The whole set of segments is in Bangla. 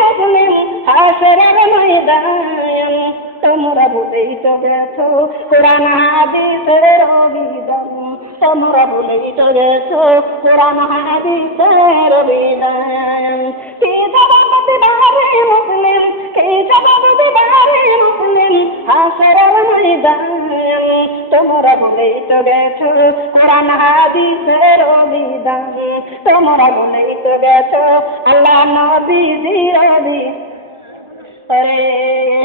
মুসলিম হাসরের ময়দান তোমরা ভুলেই তো গেছো কোরআন হাদিসের বিধান তোমরা ভুলেই তো গেছো কোরআন হাদিসের বিধান কি জবাব দিবারে মুসলিম কি জবাব দিবারে মুসলিম হাসরের ময়দান তোমরা ভুলেই তো গেছো কোরআন হাদিসের বিধান তোমরা ভুলেই তো গেছো আল্লাহ নবীজির বিধান अरे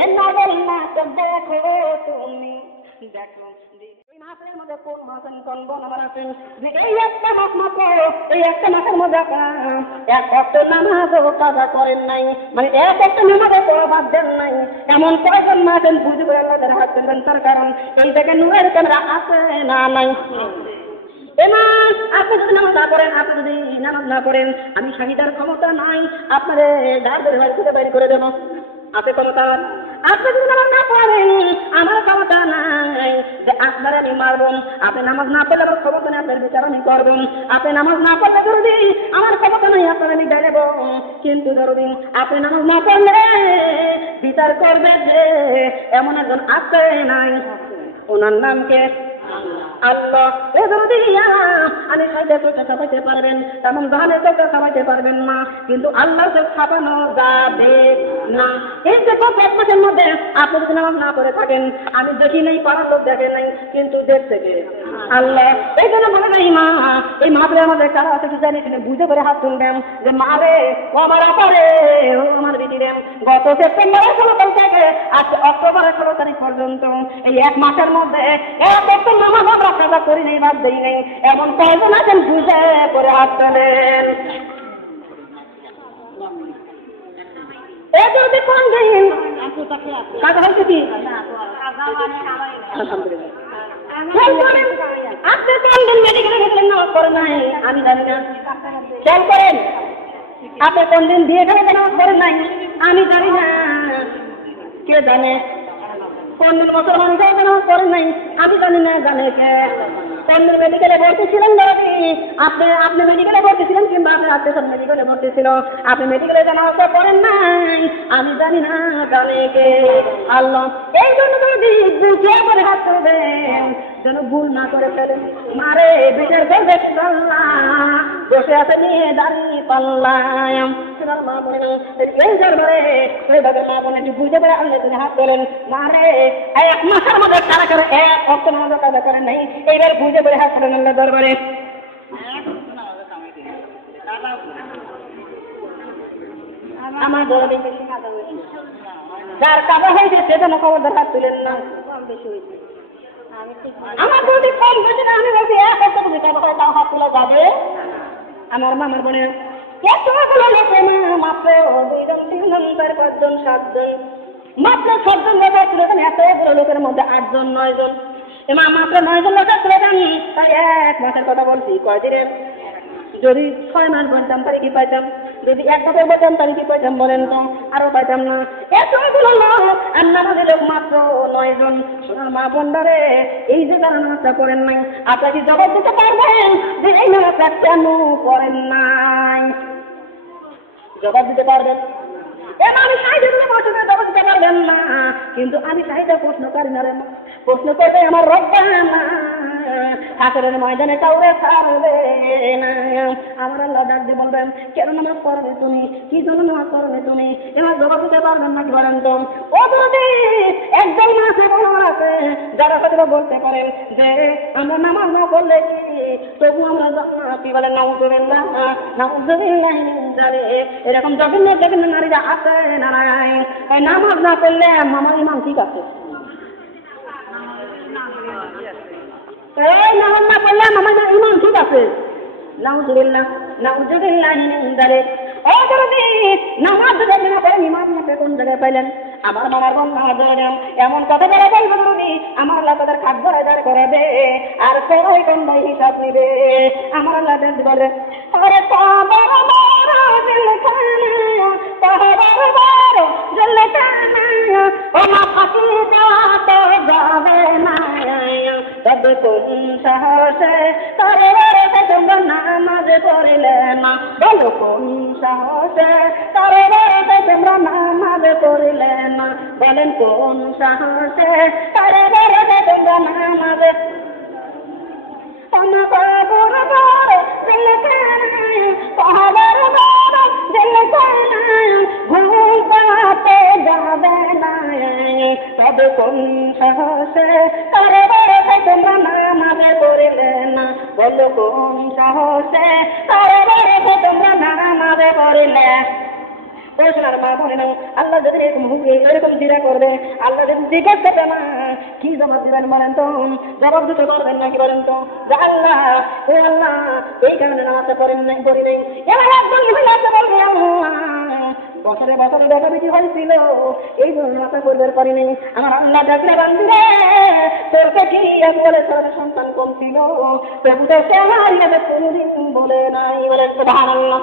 नगल नाच देखो তুমি দেখো এই মাসের মধ্যে কোন মাসেন কোন বনবার আছেন যে এই একটা মাস মাত্র এই একটা মাসের মধ্যে এক ওয়াক্ত নামাজও কাজা করেন নাই মানে এক ওয়াক্ত নামাজও পড়া বাদ দেন নাই এমন কয়জন মাসেন বুঝে করে আল্লাহ হাত দেন তার কারণ এই থেকে নূরের ক্যামেরা আছে না নাই এমাস আপনি যদি নামাজ না পড়েন আপনি যদি নামাজ না পড়েন আমি শাহিদার ক্ষমতা নাই আপনাদের গার্ডের বাড়ি থেকে বাইরে করে দেবো আপনি ক্ষমতা আপনি যদি নামাজ না পড়েন আমার ক্ষমতা নাই যে আপনার আমি মারব আপনি নামাজ না পড়লে আমার ক্ষমতা নেই আপনার বিচার আমি করব আপনি নামাজ না পড়লে জরুরি আমার ক্ষমতা নাই আপনার আমি ডাইব কিন্তু জরুরি আপনি নামাজ না পড়লে বিচার করবে যে এমন একজন আছে নাই ওনার নামকে আল্লাহ আমি সাইতে চোখে ছাপাইতে পারবেন তেমন জাহানের চোখে ছাপাইতে পারবেন না কিন্তু আল্লাহ চোখ ছাপানো যাবে না এই যে এক মাসের মধ্যে আপনি যদি নামাজ না করে থাকেন আমি দেখি নাই পাড়ার লোক দেখে নাই কিন্তু দেখতে আল্লাহ এই জন্য বলে নাই মা এই মাপরে আমাদের কারা আছে কি জানি বুঝে করে হাত তুলবেন যে মারে ও আমার আপারে ও আমার দিদিরে গত সেপ্টেম্বরের 16 তারিখ থেকে আজ অক্টোবরের 16 তারিখ পর্যন্ত এই এক মাসের মধ্যে এক নামাজ আমরা কাজা করি নেই বাদ দেই নেই এমন কয়জন আছেন বুঝে করে হাত তোলেন যদি কোন দিন কাজ হয়েছে কি আপনি কোন দিন মেডিকেলে গেছিলেন নামাজ পড়েন নাই আমি জানি না খেয়াল করেন আপনি কোন দিন দিয়ে গেলে নামাজ পড়েন নাই আমি জানি না কে জানে কোন দিন মুসলমান নামাজ পড়েন নাই আমি জানি না জানে কে কোন দিন মেডিকেলে ভর্তি ছিলেন আপনি মেডিকেলে ভর্তি ছিলেন কিংবা আপনার আত্মীয় মেডিকেলে ভর্তি ছিল আপনি মেডিকেলে নামাজ পড়েন নাই আমি জানি না জানে কে আল্লাহ এই জন্য যদি বুঝে করে হাত করবেন যেন ভুল না করে ফেলেন মারে বিচার করবে বসে আছে নিয়ে দাঁড়িয়ে পাল্লাম মা বলে মা বলে বুঝে করে আল্লাহ তুমি হাত তোলেন মারে এক মাসের মধ্যে কারা করে এক অক্ট নামাজ কাজা করে নাই এইবার বুঝে করে হাত তোলেন আল্লাহ দরবারে আমার দরবারে বেশি কাজা হয়েছে যার কাজা হয়েছে সেজন্য খবরদার হাত তুলেন না বেশি হয়েছে আমার যদি কম বেশি না আমি বলছি এক অক্ট বুঝে কাজা করে তাও হাত তোলা যাবে আমার মামার বোনের এতগুলো লোকে না মাত্র 2 জন 3 জন 4 5 জন 7 জন মাত্র 7 জন লোক ছিল এতগুলো লোকের মধ্যে 8 জন 9 জন এমা মাত্র 9 জন লোক ছিল তাই এক মাসের কথা বলছি কয়দিনে যদি 6 মাস বলতাম তাহলে কি পাইতাম যদি এক বছর বলতাম তাহলে কি পাইতাম বলেন তো আরো পাইতাম না এতগুলো লোক আর নামাজের লোক মাত্র 9 জন মা বোনদারে এই যে তারা নামাজটা পড়েন নাই আপনারা কি জবাব দিতে পারবেন যে এই নামাজটা কেন পড়েন নাই জবাব দিতে পারবেন আমি সাহিত্য প্রশ্ন জবাব দিতে পারবেন না কিন্তু আমি সাহিত্য প্রশ্ন করি না রে প্রশ্ন করতে আমার রব্বানা হাসরের ময়দানে কাউরে ছাড়বে না আমার আল্লাহ ডাক দিয়ে বলবেন কেন নামাজ পড়বে তুমি কি জন্য নামাজ পড়বে তুমি এবার জবাব দিতে পারবেন না বলেন তো ও যদি একজন মাসে আছে যারা হয়তো বলতে পারেন যে আমরা নামাজ না পড়লে কি তবু আমরা কি বলে নাউজুবিল্লাহ নাউজুবিল্লাহ জানে এরকম জঘন্য জঘন্য নারীরা আছে নারায়ণ নামাজ না পড়লে আমার ইমান ঠিক আছে এই নামাজ না পড়লে আমার ইমান ঠিক আছে নাউজুবিল্লাহ নাউজুবিল্লাহ জানে ও যদি নামাজ যদি না পড়েন ইমান না কোন জায়গায় পাইলেন আমার মামার বোন নামাজ ধরেন এমন কথা বলে বলবো যদি আমার আল্লাহ তাদের কাজ ধরে করে দে আর সবাই কোন ভাই হিসাব নিবে আমার আল্লাহ বলে আরে তবে কোন সাহসে তারে তোমরা নামাজ পড়িলে না বলো কোন সাহসে তারে তোমরা নামাজ পড়লে না, বলেন কোন সাহসে আরে বেড়ে তোমরা নামাজ তবে কোন সাহসে আরে বেড়ে তোমরা নামাজে পড়লে না, বলো কোন সাহসে আরে বেড়ে তোমরা নামাজে পড়লে। সোনার মা বলে না, আল্লাহ যদি এরকম জিরা করবে, আল্লাহ যদি জিজ্ঞেস করবে না, কি জবাব দিবেন বলেন তো? জবাব দিতে পারবেন না কি বলেন তো? যে আল্লাহ, ও আল্লাহ, এই কারণে নামাজটা করেন নাই, করি নাই। এবার একজন মহিলাকে বলবে, বছরে বছরে দেখা দেখি হয়েছিল, এই জন্য মাথা করবে পারি নাই। আমার আল্লাহ ডাকলে বান্ধবে তোরকে কি এক বলে তোর সন্তান কম ছিল, প্রভু তো সে আমার কোনদিন বলে নাই, বলে সুবহানাল্লাহ।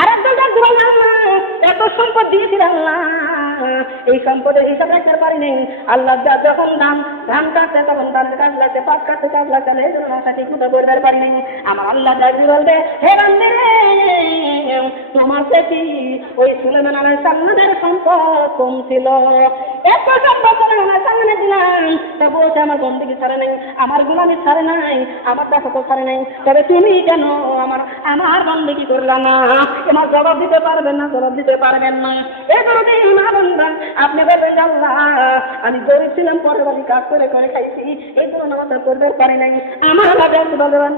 আরেকজন ডাকবেন, আল্লাহ এত সম্পদ দিয়েছিলেন না, এই সম্পদের হিসাব রাখতে পারিনি। আল্লাহ যখন ধান কাটছে তখন ধানের কাজ লাগছে, পাট কাটতে কাজ লাগছে, এই জন্য মাথাটি খুঁজে করতে পারিনি। আমার আল্লাহ ডাকবি বলবে, হে বান্দে তোমার কি ওই সুলেমান আলাইহিস সালামের সম্পদ কম ছিল? এত সম্পদ সুলেমান সামনে দিলাম, তবুও সে আমার বন্দেগী ছাড়ে নাই, আমার গুলামি ছাড়ে নাই, আমার দাসত্ব ছাড়ে নাই, তবে তুমি কেন আমার বন্দেগী করলা না? তোমার জবাব দিতে পারবেন না, জবাব দিতে পারবেন না। এই ধরনের মা বান্দা আপনি বলবেন, আল্লাহ আমি গরিব ছিলাম, পরের বাড়ি কাজ করে করে খাইছি, এই জন্য নামাজটা করতে পারি নাই। আমার আল্লাহ বলবেন,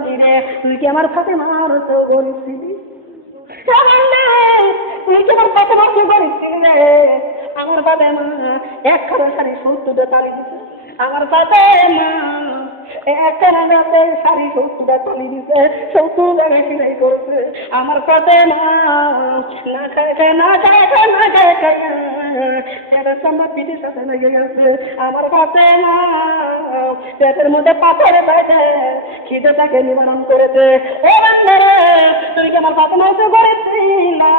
তুই কি আমার সাথে মার তো গরিব ছিলি? তুই কি আমার কত বছর গরিব ছিলি রে? আমার বাবা মা এক খাবার শাড়ি 70 টাকা দিচ্ছে, আমার বাবা মা এক রাতে শাড়ি 70 টাকা দিচ্ছে, 70 টাকা সিলাই করছে। আমার সাথে মা না খায় না খায় না খায় খায় পেটের সামনে পিঠের সাথে লেগে গেছে। আমার কাছে মা পেটের মধ্যে পাথরে বাইরে খিদেটাকে নিবারণ করেছে। ও বান্দারে, তুই কি আমার পাতে মাংস করেছিস না?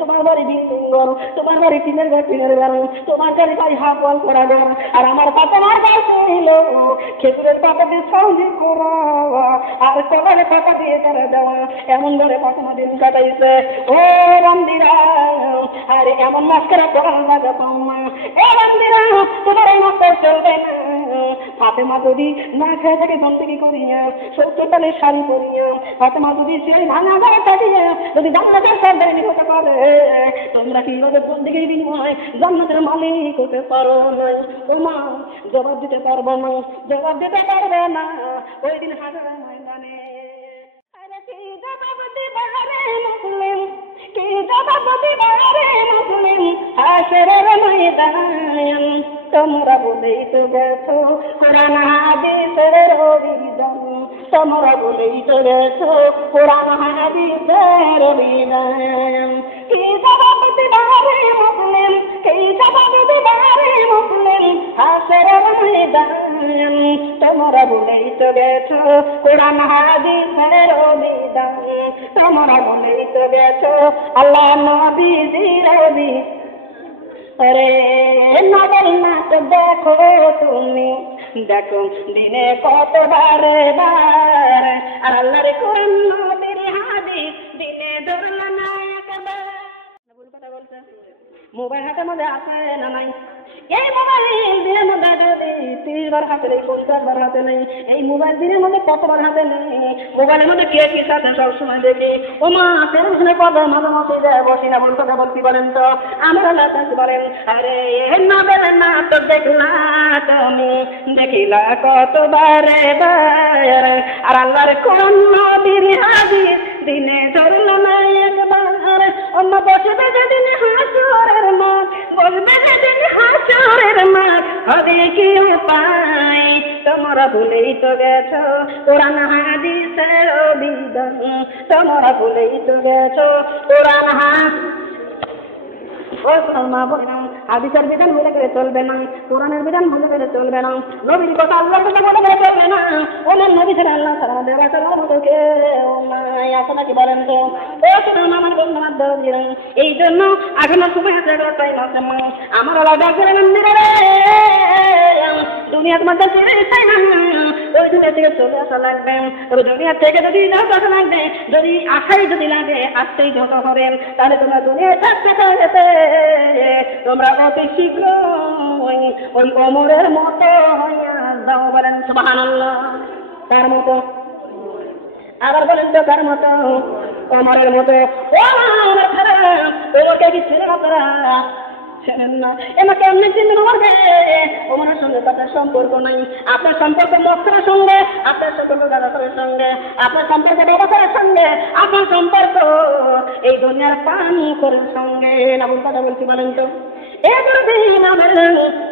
তোমার বাড়ি বিল্ডিং ঘর, তোমার বাড়ি টিনের ঘর, টিনের ঘর, তোমার বাড়ি হাফ ওয়াল করা ঘর, আর আমার পাতে মার গাছ ছিল খেজুরের পাতা দিয়ে সঙ্গে করা, আর কলারে পাতা দিয়ে করে দেওয়া, এমন ধরে পাতামা দিন কাটাইছে। ও বান্দিরা, আর এমন মাস্কেরা করার লাগে পাম্মা। এ বান্দিরা, তোমার এই মাস্টার চলবে না। ফাতেমা যদি না খেয়ে থাকে বন্দেগী করিয়া, 70 টাকার শাড়ি পরিয়া, ফাতেমা যদি সেই ভাঙা ঘরে থাকিয়া যদি জান্নাতের সর্দারিনী হতে পারে, তোমরা কি ওদের বন্দেগীর বিনিময়ে জান্নাতের মালিক হতে পারো না? ও মা, জবাব দিতে পারবো না, জবাব দিতে পারবে না। ওই দিন হাজার ময়দানে কি জবাব দিবা রে মুসলিম, কি জবাব দিবা রে মুসলিম, হাসরের ময়দান। তোমরা বলেই তো গেছো কোরআন হাদিসের অভিধান, তোমরা বলেই তো গেছো কোরআন হাদিসের অভিধান। কি জবাব দিবা রে মুসলিম, কি জবাব দিবা রে মুসলিম, হাসরের ময়দান। তোমরা বলেই তো গেছো কোরআন হাদিসের অভিধান, তোমরা বলেই তো গেছো আল্লাহ নবীজির অভিধান। আরে নবল নাটক দেখো তুমি, দেখো দিনে কতবার বার, আর আল্লাহর কোরআন নবীর হাদিস দিনে ধরল না একবার। ভুল কথা বলছে। মোবাইল হাতের মধ্যে আছে না নাই? এই মোবাইল দিনের মধ্যে 30 বার হাতে নেই, 50 বার হাতে নেই। এই মোবাইল দিনের মধ্যে কতবার হাতে নেই? মোবাইলের মধ্যে কে কি সাথে সবসময় দেখি। ও মা, টেলিভিশনে কথা মাঝে মাঝে যায় বসি না, ভুল কথা বলতে বলেন তো? আমরা লাগাতে বলেন, আরে নবেল নাটক দেখলা তুমি, দেখিলা কতবার বার, আর আল্লাহর কোরআন নবীর হাদিস দিনে ধরল না একবার। অন্য বসবে যেদিন হাসরের মাঠ, বলবে যেদিন হাসরের মাঠ, হবে কি উপায়? তোমরা ভুলেই তো গেছো কোরআন হাদিসের অভিধান, তোমরা ভুলেই তো গেছো কোরআন হাদিসের বিধান ভুলে গেলে চলবে না, কোরআনের বিধান ভুলে গেলে চলবে না, নবীর কথা আল্লাহর কথা বলে গেলে চলবে না। ওনার নবী ছেড়ে আল্লাহ ছাড়া দেওয়া চলার মতো কেউ নাই, আছে নাকি বলেন তো? আমার বন্ধু বান্ধব এই জন্য এখনো সময় আছে, টাইম আছে। আমার আলাদা করে মন্দিরে দুনিয়ার মধ্যে ফিরে চাই না, ওই দুনিয়া থেকে চলে আসা লাগবে, তবে দুনিয়া থেকে যদি আসা লাগবে, যদি আশাই যদি লাগে আসতেই যত হবে, তাহলে তোমরা দুনিয়া থাকতে থাকতে তোমরা অতি শীঘ্র ওই ওমরের মতো হইয়া দাও। বলেন সুবহানাল্লাহ। তার মতো আবার বলেন তো কার মতো? ওমরের মতো। ও আমার খারাপ, ওকে কি ছিলেন আপনারা? ছিলেন না। এমাকে এমনি চিনবেন ওমরকে? ওমরের সঙ্গে তাদের সম্পর্ক নাই। আপনার সম্পর্ক মক্কার সঙ্গে, আপনার সম্পর্ক গাজার সঙ্গে, আপনার সম্পর্ক ব্যবসার সঙ্গে, আপনার সম্পর্ক এই দুনিয়ার পানি করার সঙ্গে। না বলতে কথা বলছি বলেন তো?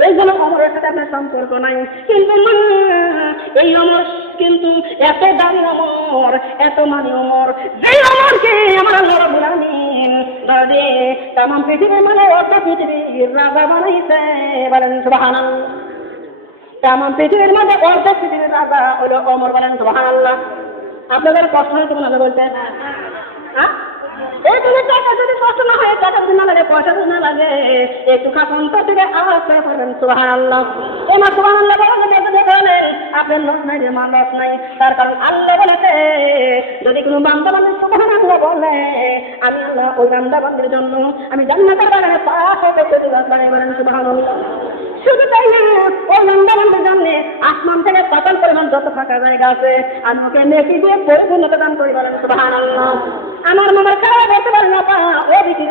এই জন্য অমরের সাথে আপনার সম্পর্ক নাই। কিন্তু এই অমর কিন্তু এত দামি অমর, এত মানি অমর, যে অমরকে আমার আল্লাহ রাব্বুল আলামিন তাম পৃথিবীর মানে অর্ধ পৃথিবীর রাজা বানাইছে। বলেন সুবহানাল্লাহ। তাম পৃথিবীর মধ্যে অর্ধ পৃথিবীর রাজা হলো অমর। বলেন সুবহানাল্লাহ। আপনাদের কষ্ট হয়েছে মনে বলছেন? হ্যাঁ, এই তুমি টাকা যদি কষ্ট না হয়, টাকা যদি না লাগে, পয়সা যদি না লাগে, একটু খাপন থেকে আওয়াজ করে করবেন সুবহানাল্লাহ। এমা সুবহানাল্লাহ বলে দেখলেন আপনার লোক নাই, যে মা বাপ নাই। তার কারণ আল্লাহ বলেছে যদি কোনো বান্দা বান্দি সুবহানাল্লাহ বলে, আমি আল্লাহ ওই বান্দা বান্দির জন্য আমি জান্নাতের বাগানে পাশ হতে বাড়ি। বলেন সুবহানাল্লাহ। শুধু তাই না, ওই বান্দা বান্দির জন্য আসমান থেকে পাতাল পরিমাণ যত ফাঁকা জায়গা আছে আমি ওকে নেকি দিয়ে পরিপূর্ণতা দান করি। বলেন সুবহানাল্লাহ। আমার মামার খাওয়া বলতে পারে না পা ও দিদি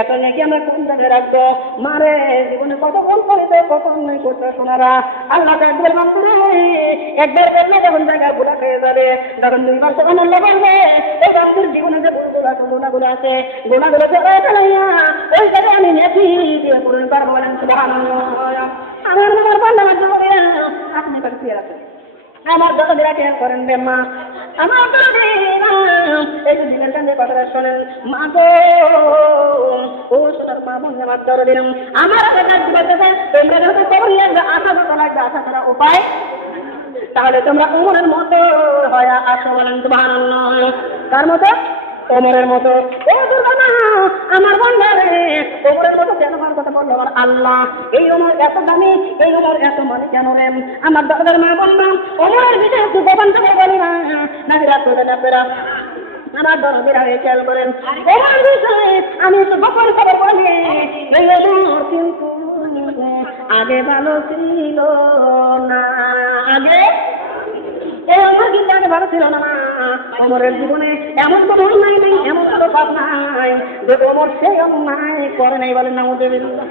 এত নাকি আমরা কোন জায়গায় রাখবো? মারে জীবনে কত কোন করিতে কখন নেই করতে শোনারা আল্লাহ একবার মানবে, একবার দেখলে যখন জায়গায় গুলা খেয়ে যাবে, যখন দুইবার তখন আল্লাহ বলবে এই বান্ধবের জীবনে যে গুণাগুলো আছে গুণাগুলো ফেলাইয়া ওই জায়গায় আমি নেকি দিয়ে পূরণ করবো। বলেন সুবহানাল্লাহ। আমার মামার বান্ধবের জন্য আপনি কাছে আছেন, আমার যত বিরাট করেন রে মা, আমার এই যে দিনের কাছে কথাটা শোনেন মা গো, ও সোনার মা বন্ধু আমার ধরে দিলাম আমার তোমরা যখন কবরি আসবে আশা করতে লাগবে, আশা করা উপায়, তাহলে তোমরা ওমরের মতো হয় আসো। বলেন সুবহানাল্লাহ। তার মতো ওমরের মতো। আমার বন্ধারে ওমরের মতো কেন হওয়ার কথা বললো আমার আল্লাহ? এই ওমর এত দামি, এই ওমর এত মানে কেন রে? আমার দাদার মা বললাম ওমরের বিষয়ে একটু গোপন থেকে বলি না, নাকি রাত করে আপনারা আমার দরবেরা খেয়াল করেন ওমর বিষয়ে আমি একটু গোপন করে বলি। এই ওমর কিন্তু আগে ভালো ছিল না, আগে এই ওমর কিন্তু আগে ভালো ছিল না। ওমরের জীবনে এমন কোনো অন্যায় নেই, এমন কোনো পাপ নাই যে ওমর সেই অন্যায় করে নাই। বলেন নাউযুবিল্লাহ।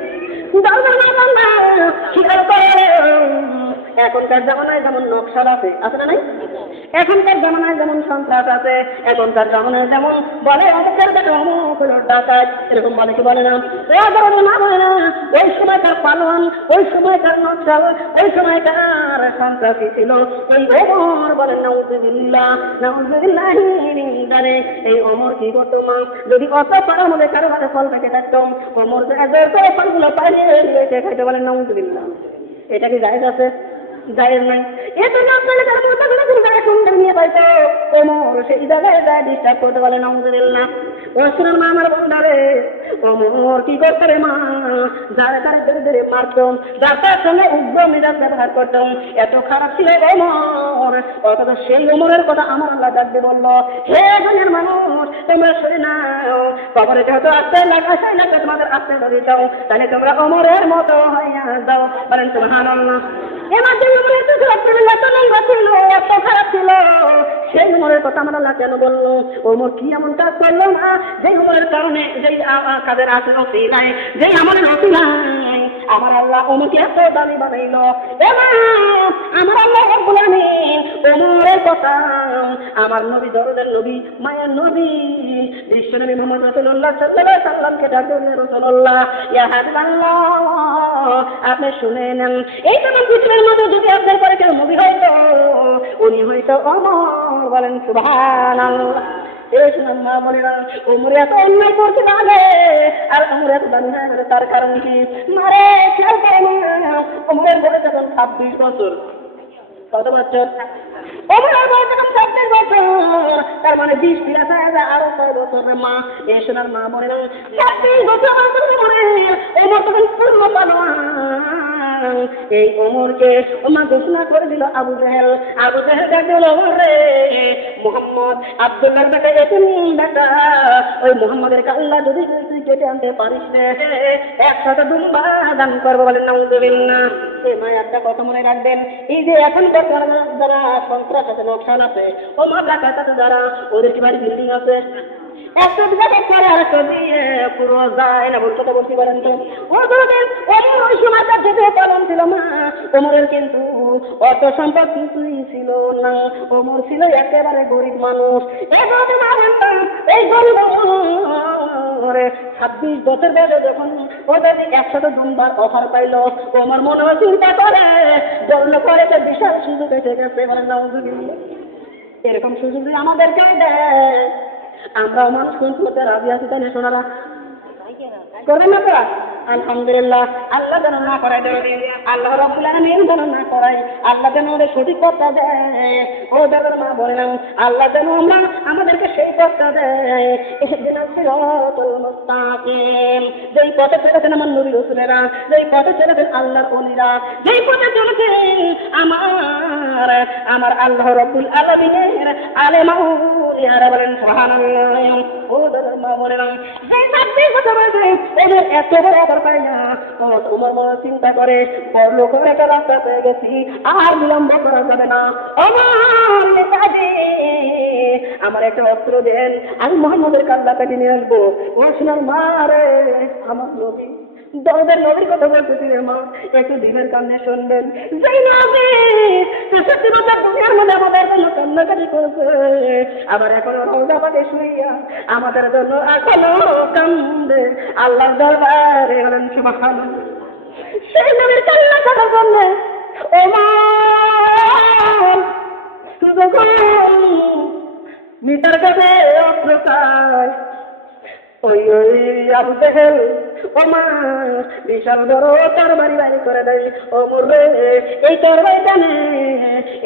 এখনকার জামানায় যেমন নকশাল আছে, আছে না নাই? এখনকার জামানায় যেমন সন্ত্রাস আছে, এখনকার জামানায় যেমন বলে অমুকের কাছে অমুক হলো ডাকাত, এরকম বলে কি বলে না? না বলে না। ওই সময়কার পালোয়ান, ওই সময়কার নকশাল, ওই সময়কার সন্ত্রাসী ছিল এই ওমর। বলেন নাউযুবিল্লাহ, নাউযুবিল্লাহ। এই ওমর কি করতো মা? যদি অত পাড়ার মধ্যে কারো হাতে ফল পেতে থাকতাম, ওমর ফলগুলো পাঠিয়ে খাইতে। বলেন নাউযুবিল্লাহ। এটা কি জায়েজ আছে? জায়েজ নাই। এত না করলে তার মোটাগুলো সুন্দর নিয়ে পাইতো ওমর সেই জায়গায় যায় ডিস্টার্ব করতে। বলে নাউযুবিল্লাহ। ও শুনুন মা আমার বন্ধারে, ওমর কি করতো রে মা? যারে তারে ধরে ধরে মারতো, যার তার সঙ্গে উগ্র মেজাজ ব্যবহার করতাম। এত খারাপ ছিল ওমর, অথচ সেই ওমরের কথা আমার আল্লাহ ডাকতে বললো হে দুনিয়ার মানুষ তোমরা শুনে নাও, কবরে যেহেতু আসতে লাগবে তোমাদের আসতে ধরে যাও, তাহলে তোমরা ওমরের মতো হইয়া যাও। বলেন সুবহানাল্লাহ। এবার যে ওমর এত খারাপ ছিল সেই ওমরের কথা আমার আল্লাহ কেন বললো? ওমর কি এমন কাজ করলো না যে ওমরের কারণে, যেই কাজের আসল নাই, যেই আমাদের হতি নাই, আমার আল্লাহ ওমরকে এত দামি বানাইলো। আমার আল্লাহ রাব্বুল আলামিন ওমরের কথা আমার নবী, দরদের নবী, মায়ের নবী, বিশ্বনবী মুহাম্মদ রাসূলুল্লাহ সাল্লাল্লাহু আলাইহি ওয়াসাল্লামকে ডাকলেন রাসূলুল্লাহ ইয়া হাবিবাল্লাহ, আপনি শুনে নেন এই তোমার পৃথিবীর মধ্যে যদি আপনার পরে কেউ নবী হইতো উনি হয়তো ওমর। বলেন সুবহানাল্লাহ। ওমর এত অন্যায় করতে পারে আর ওমর এত দামি হয়ে গেল, তার কারণ কি? মারে খেয়াল করে না, ওমরের বয়স এখন 26 বছর। কত বছর? ওমরের বয়স যখন 26 বছর, তার মানে 20 + আরো 6 বছরের মা, এই সোনার মা মনে না 26 বছর ওমর তখন পূর্ণ পালোয়ান। এই ওমরকে ওমা ঘোষণা করে দিল আবু জেহেল। আবু জেহেল ডাকল, ওমর রে, মুহাম্মদ আব্দুল্লাহর বেটা এতিম বেটা, ওই মুহাম্মাদের আল্লাহ যদি তুই কেটে আনতে পারিস রে, একসাথে দুম্বা দান করবো। বলেন নাউযুবিল্লাহ। এই মা একটা কথা মনে রাখবেন, এই যে এখনকার যারা সন্ত্রাস আছে, লোকসান আছে, ও মামলা কাটাতে যারা, ওদের কি বাড়ি বিল্ডিং আছে? একটা জায়গা করে আরেকটা দিয়ে পুরো যায় না, বলতে বলতে পারেন তো? ওই সময় তার যেতে পালন ছিল না, ওমরের কিন্তু অত সম্পদ কিছুই ছিল না। ওমর ছিল একেবারে গরিব মানুষ। এই গরিব 26 বছর বয়সে যখন ওদের 100 দুম্বার অফার পাইল, ওমর মনে চিন্তা করে জন্য করে বিশাল সুযোগ এসে গেছে। বলেন নাউযুবিল্লাহ। এরকম সুযোগ যদি আমাদেরকে দেয়, আমরাও মানুষ কোন করতে রাজি আছি, তাই না সোনারা? করবেন না তো? আলহামদুলিল্লাহ। আল্লাহ যেন না করাই দেয়, আল্লাহ রাব্বুল আলামিন যেন না করাই, আল্লাহ যেন ওদের সঠিক পথটা দেয়। ও দাদার মা বললাম, আল্লাহ যেন আমাদেরকে সেই পথটা দেয়। ইহদিনাস সিরাতাল মুস্তাকিম, যেই পথে চলেছেন আমার নবী রাসূলেরা, যেই পথে চলেছেন আল্লাহর ওলিরা, যেই পথে চলেছেন আমার আল্লাহ রাব্বুল আলামিনের আলেম আউলিয়ারা। বলেন সুবহানাল্লাহ। ও দাদার মা বললাম, যেই 26 বছর বয়সে ওদের এত বড় অফার পাই না, তোমার মনে চিন্তা করে বড় লোকের একটা রাস্তা পেয়ে গেছি, আর বিলম্ব করা যাবে না। আমার একটা অস্ত্র দেন, আমি মুহাম্মদের কাল্লা কাটি নিয়ে আসবো। ও সোনার মা রে, আমার নবী দরদের নবীর কথা বলতেছি রে মা, একটু দিনের কান্নে শুনবেন। যেই নবী 63 বছর দুনিয়ার মধ্যে আমাদের জন্য কান্নাকাটি করেছে, আবার এখন রওজা পাকে শুইয়া আমাদের জন্য এখনো কান্দে আল্লাহর দরবারে। বলেন সুবহানাল্লাহ। সেই নবীর কান্না করার জন্য ওমর যখন মিটার কাছে অস্ত্র চায়, ওই আবু জেহেল ওমা বিশাল বড় তরবারি বাড়ি করে দেয়। ওমর রে, এই তরবারি জানে,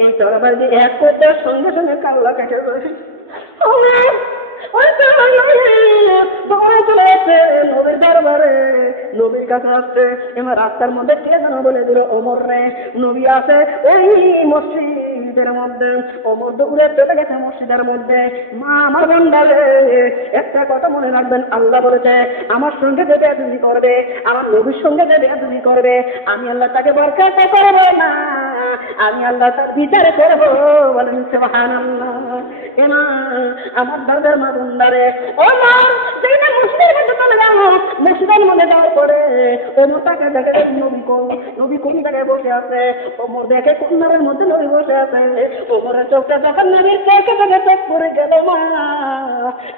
এই তরবারি দিয়ে এক করতে সঙ্গে সঙ্গে কাল্লা কেটে দেয়। চলে আসছে নবীর দরবারে, নবীর কাছে আসছে। এবার রাস্তার মধ্যে কে যেন বলে দিল, ওমর রে, নবী আছে ওই মসজিদের মধ্যে। ওমর দৌড়ে চলে গেছে মসজিদের মধ্যে। মা আমার বন্দারে, একটা কথা মনে রাখবেন, আল্লাহ বলেছে আমার সঙ্গে যে বেয়াদবি করবে, আমার নবীর সঙ্গে যে বেয়াদবি করবে, আমি আল্লাহ তাকে বরকত করব না, আমি আল্লাহ তার বিচার করব। বলেন সুবহানাল্লাহ। এমা আমার দাদার মা বন্দারে, ও মা যেই না মসজিদের মধ্যে চলে যাবো, মসজিদের মধ্যে যাওয়ার পরে ওমর তাকে দেখে নবী কোন জায়গায় বসে আছে। ওমর দেখে কোনারের মধ্যে নবী বসে আছে। ওমরের চোখটা যখন নবীর চোখে দেখে চোখ পড়ে গেল মা,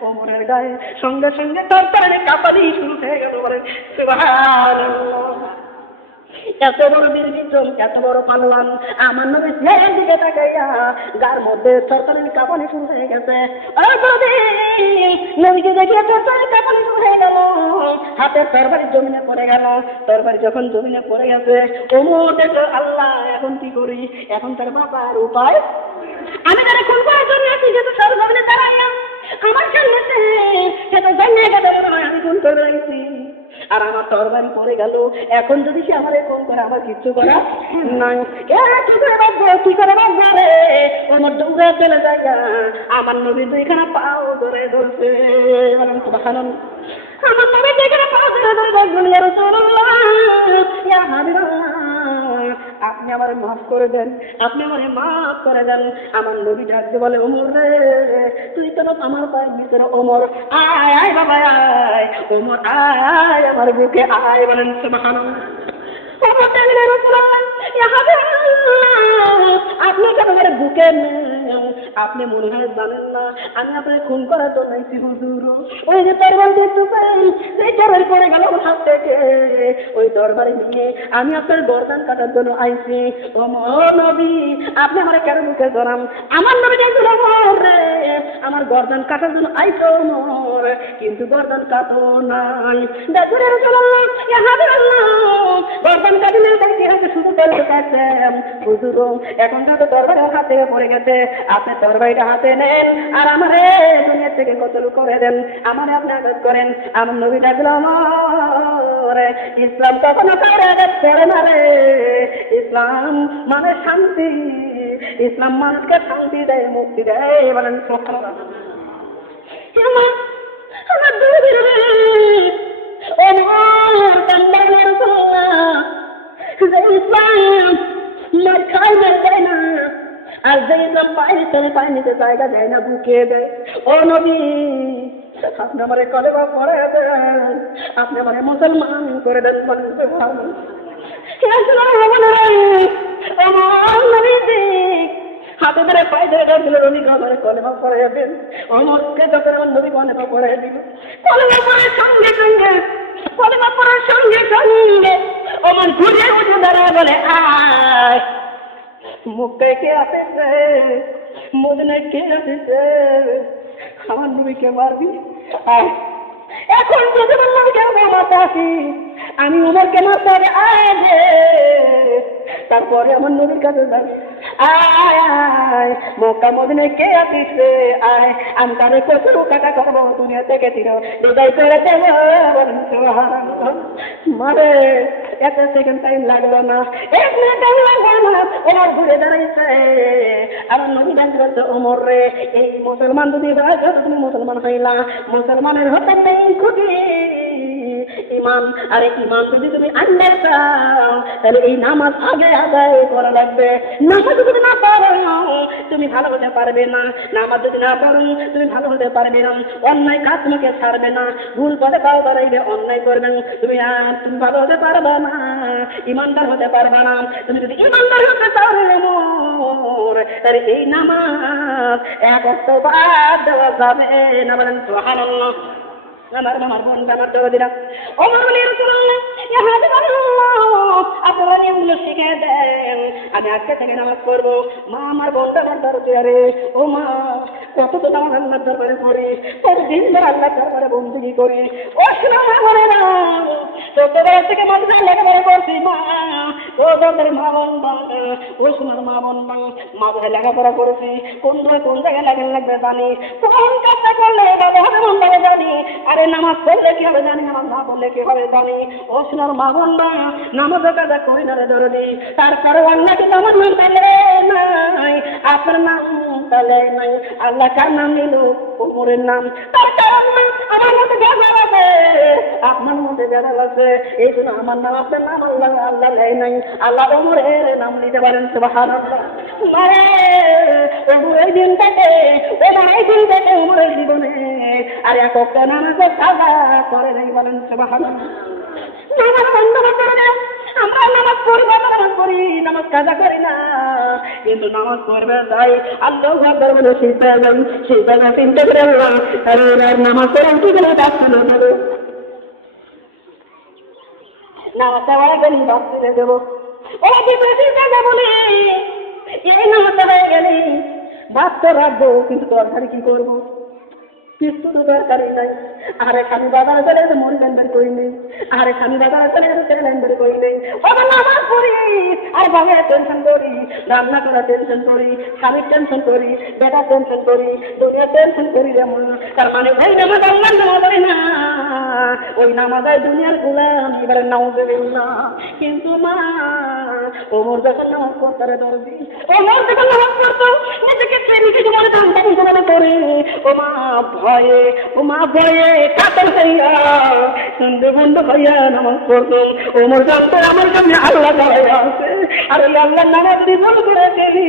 ওমরের গায়ে সঙ্গে সঙ্গে তরতারে কাঁপানি শুরু হয়ে গেল। বলেন সুবহানাল্লাহ। এত বড় বীর বিক্রম, এত বড় পালোয়ান, আমার নবী চেহারার দিকে তাকাইয়া গার মধ্যে তরতারির কাঁপানি শুরু হয়ে গেছে। নবীকে দেখে তরতারির কাঁপানি শুরু হয়ে গেল, হাতের তরবারি জমিনে পড়ে গেল। তরবারি যখন জমিনে পড়ে গেছে, ওমর দেখলো আল্লাহ এখন কি করি, এখন তার বাবার উপায়, আমি তারা কোন করার জন্য আছি, যেহেতু সব জমিনে দাঁড়াইয়া আমার সামনে সেটা জানিয়ে গেল আমি কোন করে আইছি, আর আমার তরবারি পড়ে গেল। এখন যদি সে আমার কোন করে, আমার কিচ্ছু করা নাই। কি করে বাঁচবো, কি করে বাঁচবো রে? আমার দৌড়ে চলে যায়, আমার নবী দুইখানা পাও ধরে ধরছে। আমার নবী দুইখানা পাও ধরে ধরে দেখবেন, ইয়া রাসূলুল্লাহ, ইয়া হাবিবাল্লাহ, আপনি আমার মাফ করে দেন, আপনি আমার মাফ করে দেন। আমার নবী ডাকতে বলে, ওমর রে, তুই কেন আমার পায়ে ভিতরে? ওমর আয় আয় বাবা আয়, ওমর আয় আমার বুকে আয়। বলেন সুবহানাল্লাহ। আপনি কেন আমার বুকে আপনি মনে হয় জানেন না আমি আপনার খুন করার জন্য আইছি হুজুর। ওই যে তরবারি দেখতেছেন, সেই তরবারি পড়ে গেল আমার হাত থেকে, ওই তরবারি নিয়ে আমি আপনার গর্দান কাটার জন্য আইছি। ও নবী, আপনি আমার কেন মুখে জড়ান? আমার নবী দেখছিল আমার গর্দান কাটার জন্য আইছো মোর, কিন্তু গর্দান কাটো নাই। দেখুন গর্দান কাটিলে দেখি হয়তো শুধু চলতে থাকছেন হুজুর। এখন তো তরবারি হাত থেকে পড়ে গেছে, আপনি তরবারিটা হাতে নেন আর আমার দুনিয়া থেকে কতল করে দেন, আমার আপনি আঘাত করেন। আমার নবী ডাকলো ইসলাম কখনো কারো আঘাত করে না রে, ইসলাম মানে শান্তি, ইসলাম মানুষকে শান্তি দেয়, মুক্তি দেয়। বলেন আমার ইসলাম খাই দেয় না, আর যে ইসলাম পায়নি চলে পায়নিতে জায়গা দেয় না, বুকে দেয়। ও নবী, আপনি আমার কলেমা পড়ে দেন, আপনি আমার মুসলমান করে দেন। হাতে ধরে পায়ে ধরে ডাকছিল নবী আমার কলেমা পড়ে দেন। অমরকে যখন আমার নবী কলেমা পড়ে দিল, কলেমা পড়ার সঙ্গে সঙ্গে, কলেমা পড়ার সঙ্গে সঙ্গে আমার ঘুরে উঠে দাঁড়ায় বলে আয়, মুখে কে আসেছে, মদিনে কে আসেছে, আমার নবীকে মারবি আয়। এখন যদি আমার নবীকে মারতে আসি, আমি উমরকে মারতে হবে আয় রে। তারপরে আমার নবীর কাছে যাবি, আয় মক্কা মদিনে কে আসিছে আয়, আমি তাদের কত কাটা করবো দুনিয়া থেকে বিদায় করে দেব। মারে এত সেকেন্ড টাইম লাগলো না, 1 মিনিট টাইম লাগলো না, ওমর ঘুরে দাঁড়াইছে। আমার নবী দান করছে ওমর রে, এই মুসলমান যদি তুমি মুসলমান হইলা, মুসলমানের হতে নেই খুঁটি ইমান। আরে ইমান যদি তুমি আনতে চাও তাহলে এই নামাজ আগে আদায় করা লাগবে। নামাজ যদি না পারো তুমি ভালো হতে পারবে না, নামাজ যদি না পড়ো তুমি ভালো হতে পারবে না, অন্যায় কাজ তোমাকে ছাড়বে না, ভুল পথে পাও দাঁড়াইবে, অন্যায় করবেন তুমি ভালো হতে পারবে না, ইমানদার হতে পারবে না। তুমি যদি ইমানদার হতে চাও তাহলে এই নামাজ এক ওয়াক্ত বাদ দেওয়া যাবে না। বলেন সুবহানাল্লাহ। আমার বোন আমার দিনা আপনারা নিয়মগুলো শিখে দেন, আমি আজকে থেকে নামাজ পড়বো। মা আমার বোনটা আমার দরকারে, ও মা কত তো নামাজ আল্লাহর দরবারে পড়ি, প্রতিদিন ধরে আল্লাহর দরবারে বন্দী করি। ও শোনা বলে না, ছোটবেলা থেকে মানুষ লেখাপড়া করছি মা, ও তোদের মা বোন ও শোনার মা বোন মাঝে লেখাপড়া করেছি, কোন জায়গায় লাগবে জানি, কোন কাজটা করলে বাবা হবে মন ভাবে জানি, আরে নামাজ পড়লে কি হবে জানি, নামাজ না পড়লে কি হবে জানি। ও শোনার মা বোন নামাজের কাজা করি না রে দরদি, তারপরে আল্লাহকে নামাজ নাম তাহলে নাই, আপনার নাম তাহলে নাই, আল্লাহ কার নাম নিল? ওমরের নাম। তার কারণ আমার মধ্যে ভেজাল আছে, আপনার মধ্যে ভেজাল আছে, এই জন্য আমার নাম আপনার নাম আল্লাহ আল্লাহ নেয় নাই, আল্লাহ ওমরের নাম নিতে পারেন। সুবহানাল্লাহ। মারে ওমরের দিন থেকে, এই দিন থেকে ওমরের জীবনে আর এক ওয়াক্ত নামাজের কাজা করে নাই। বলেন সুবহানাল্লাহ। আমরা নামাজ পড়বো, নামাজ পড়ি, নামাজ কাজা করি না, কিন্তু নামাজ পড়বে যাই আল্লাহু আকবার বলে সিজদা যাই, সিজদা চিন্তা করে আল্লাহ আর নামাজ পড়ে উঠে গেলে ডাকছিল দেবো, নামাজটা হয়ে গেলে ডাকছিলে দেবো। ওরা কি সিজদা বলে এই নামাজটা হয়ে গেলে বাঁচতে রাখবো, কিন্তু দরকারি কি করবো, কিছু তো দরকারই নাই। আরে স্বামী বাজারে চলে গেছে মরি লেন বের করি নেই, আরে স্বামী বাজারে চলে গেছে ছেলে লেন বের করি নেই, ওটা নামাজ পড়ি আর ভাবে টেনশন করি, রান্না করা টেনশন করি, স্বামীর টেনশন করি, বেটার টেনশন করি, দুনিয়া টেনশন করি। যেমন তার মানে ওই নামাজ আল্লাহ নামাজ হয় না, ওই নামাজ দুনিয়ার গোলাম। এবারে নাউজুবিল্লাহ। কিন্তু মা ওমর যখন নামাজ পড়তে দরদি, ওমর যখন নামাজ পড়তো নিজেকে প্রেমিকে জীবনে দামি জীবনে করে, ও মা ভয়ে, ও মা ভয়ে কাতর হইয়া সন্ধে বন্ধ হইয়া নামাজ পড়তো। ওমর জানতো আমার সামনে আল্লাহ দাঁড়াইয়া আছে, আর ওই আল্লাহর নামাজ জীবন করে ফেলি,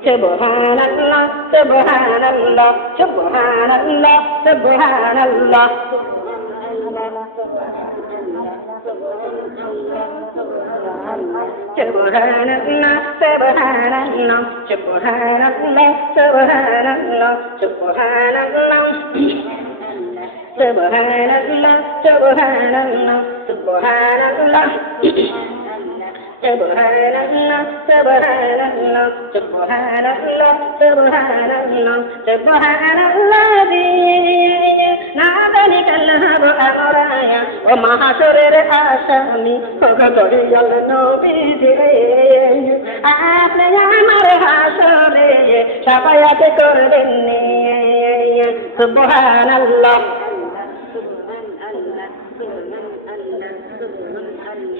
Subhanallah, subhanallah, subhanallah, subhanallah. Subhanallah, subhanallah, subhanallah, subhanallah, subhanallah. Subhanallah, subhanallah, subhanallah. Subhanallah, subhanallah, subhanallah, subhanallah, subhanallah. নাদানি কাল্লাহ আমরায়া ও মাহাশরের আসামি ভগদরিয়াল নবীজি আপনি আমার হাসরে শাফায়াত করবেন সুবহানাল্লাহ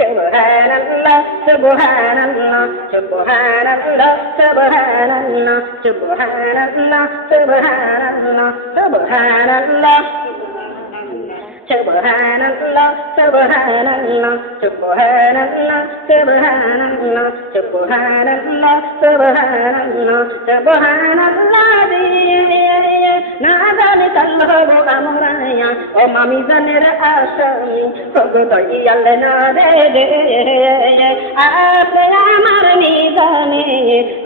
Subhanallah, subhanallah, subhanallah, subhanallah, subhanallah, subhanallah, subhanallah. Subhanallah, subhanallah, subhanallah, subhanallah, subhanallah, subhanallah, subhanallah. নাদানি কাল্লাহ আমরায়া ও মামিজানের আসামি ভগদরিয়াল নবীজি আপনি আমার মিজানে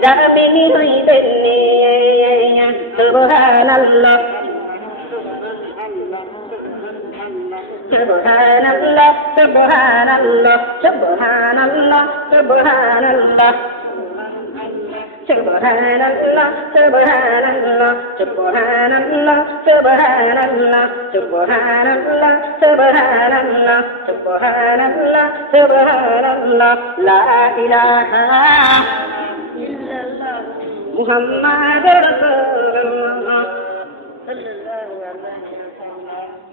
জামিন হইবেন সুবহানাল্লাহ Subhanallah, subhanallah, subhanallah, subhanallah. Subhanallah, subhanallah, subhanallah, subhanallah, subhanallah, subhanallah, subhanallah, subhanallah. La ilaha illallah Muhammadur Rasulullah sallallahu alaihi wasallam.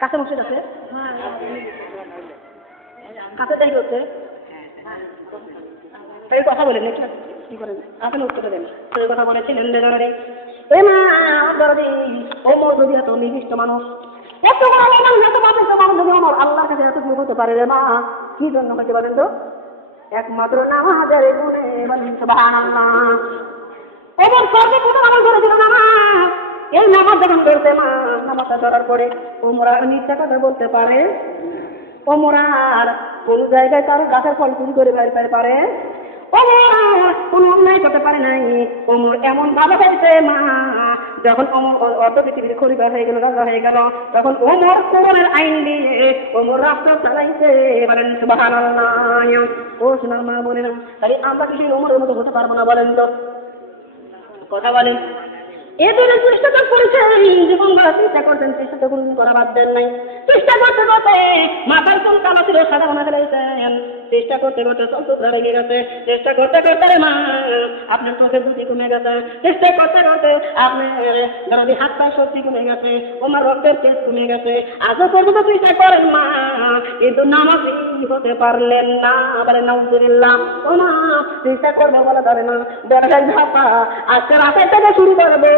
কাছে মসজিদ আছে কাছে যাই হচ্ছে এই কথা বলেন কি করেন আপনি উত্তর দেন এই কথা বলেছিলেন রে এ মা দরদি ও মৌলবি এত নিবিষ্ট মানুষ এত আমার আল্লাহর কাছে এত ভুল হতে পারে রে মা কি জন্য হতে পারেন তো একমাত্র নামাজের গুণে বলেন সুবহানাল্লাহ এবং সর্বে কোনো আমল করেছিল নামাজ এই নামাজ যখন করতে মা নামাজটা করার পরে ওমরা মিথ্যা কথা বলতে পারে ওমরার কোন জায়গায় তার গাছের ফল চুরি করে বের পারে ওমর কোনো অন্যায় করতে পারে নাই ওমর এমন ভালো হয়েছে মা যখন ওমর অর্ধ পৃথিবীর খলিফা হয়ে গেল রাজা হয়ে গেল তখন ওমর কোরআনের আইন দিয়ে ওমর রাষ্ট্র চালাইছে বলেন সুবহানাল্লাহ ও সোনার মা বলেন তাহলে আমরা কি ওমরের মতো হতে পারবো না বলেন তো কথা বলেন এদের চেষ্টা তো করেছেন জীবন গড়ার চেষ্টা করছেন চেষ্টা তো কোনো করা বাদ দেন নাই চেষ্টা করতে করতে মাথার চুল কালো ছিল সাদা বানা ফেলেছেন চেষ্টা করতে করতে চল টুকরা লেগে গেছে চেষ্টা করতে করতে মা আপনার চোখের দুটি কমে গেছে চেষ্টা করতে করতে আপনার যদি হাত পায়ে শক্তি কমে গেছে ওমার রক্তের তেজ কমে গেছে আজও পর্যন্ত চেষ্টা করেন মা কিন্তু নামাজি হতে পারলেন না বলেন নাউজুবিল্লাহ ও মা চেষ্টা করবো বলে ধরে না দরকার ঝাপা আজকে রাতের থেকে শুরু করবো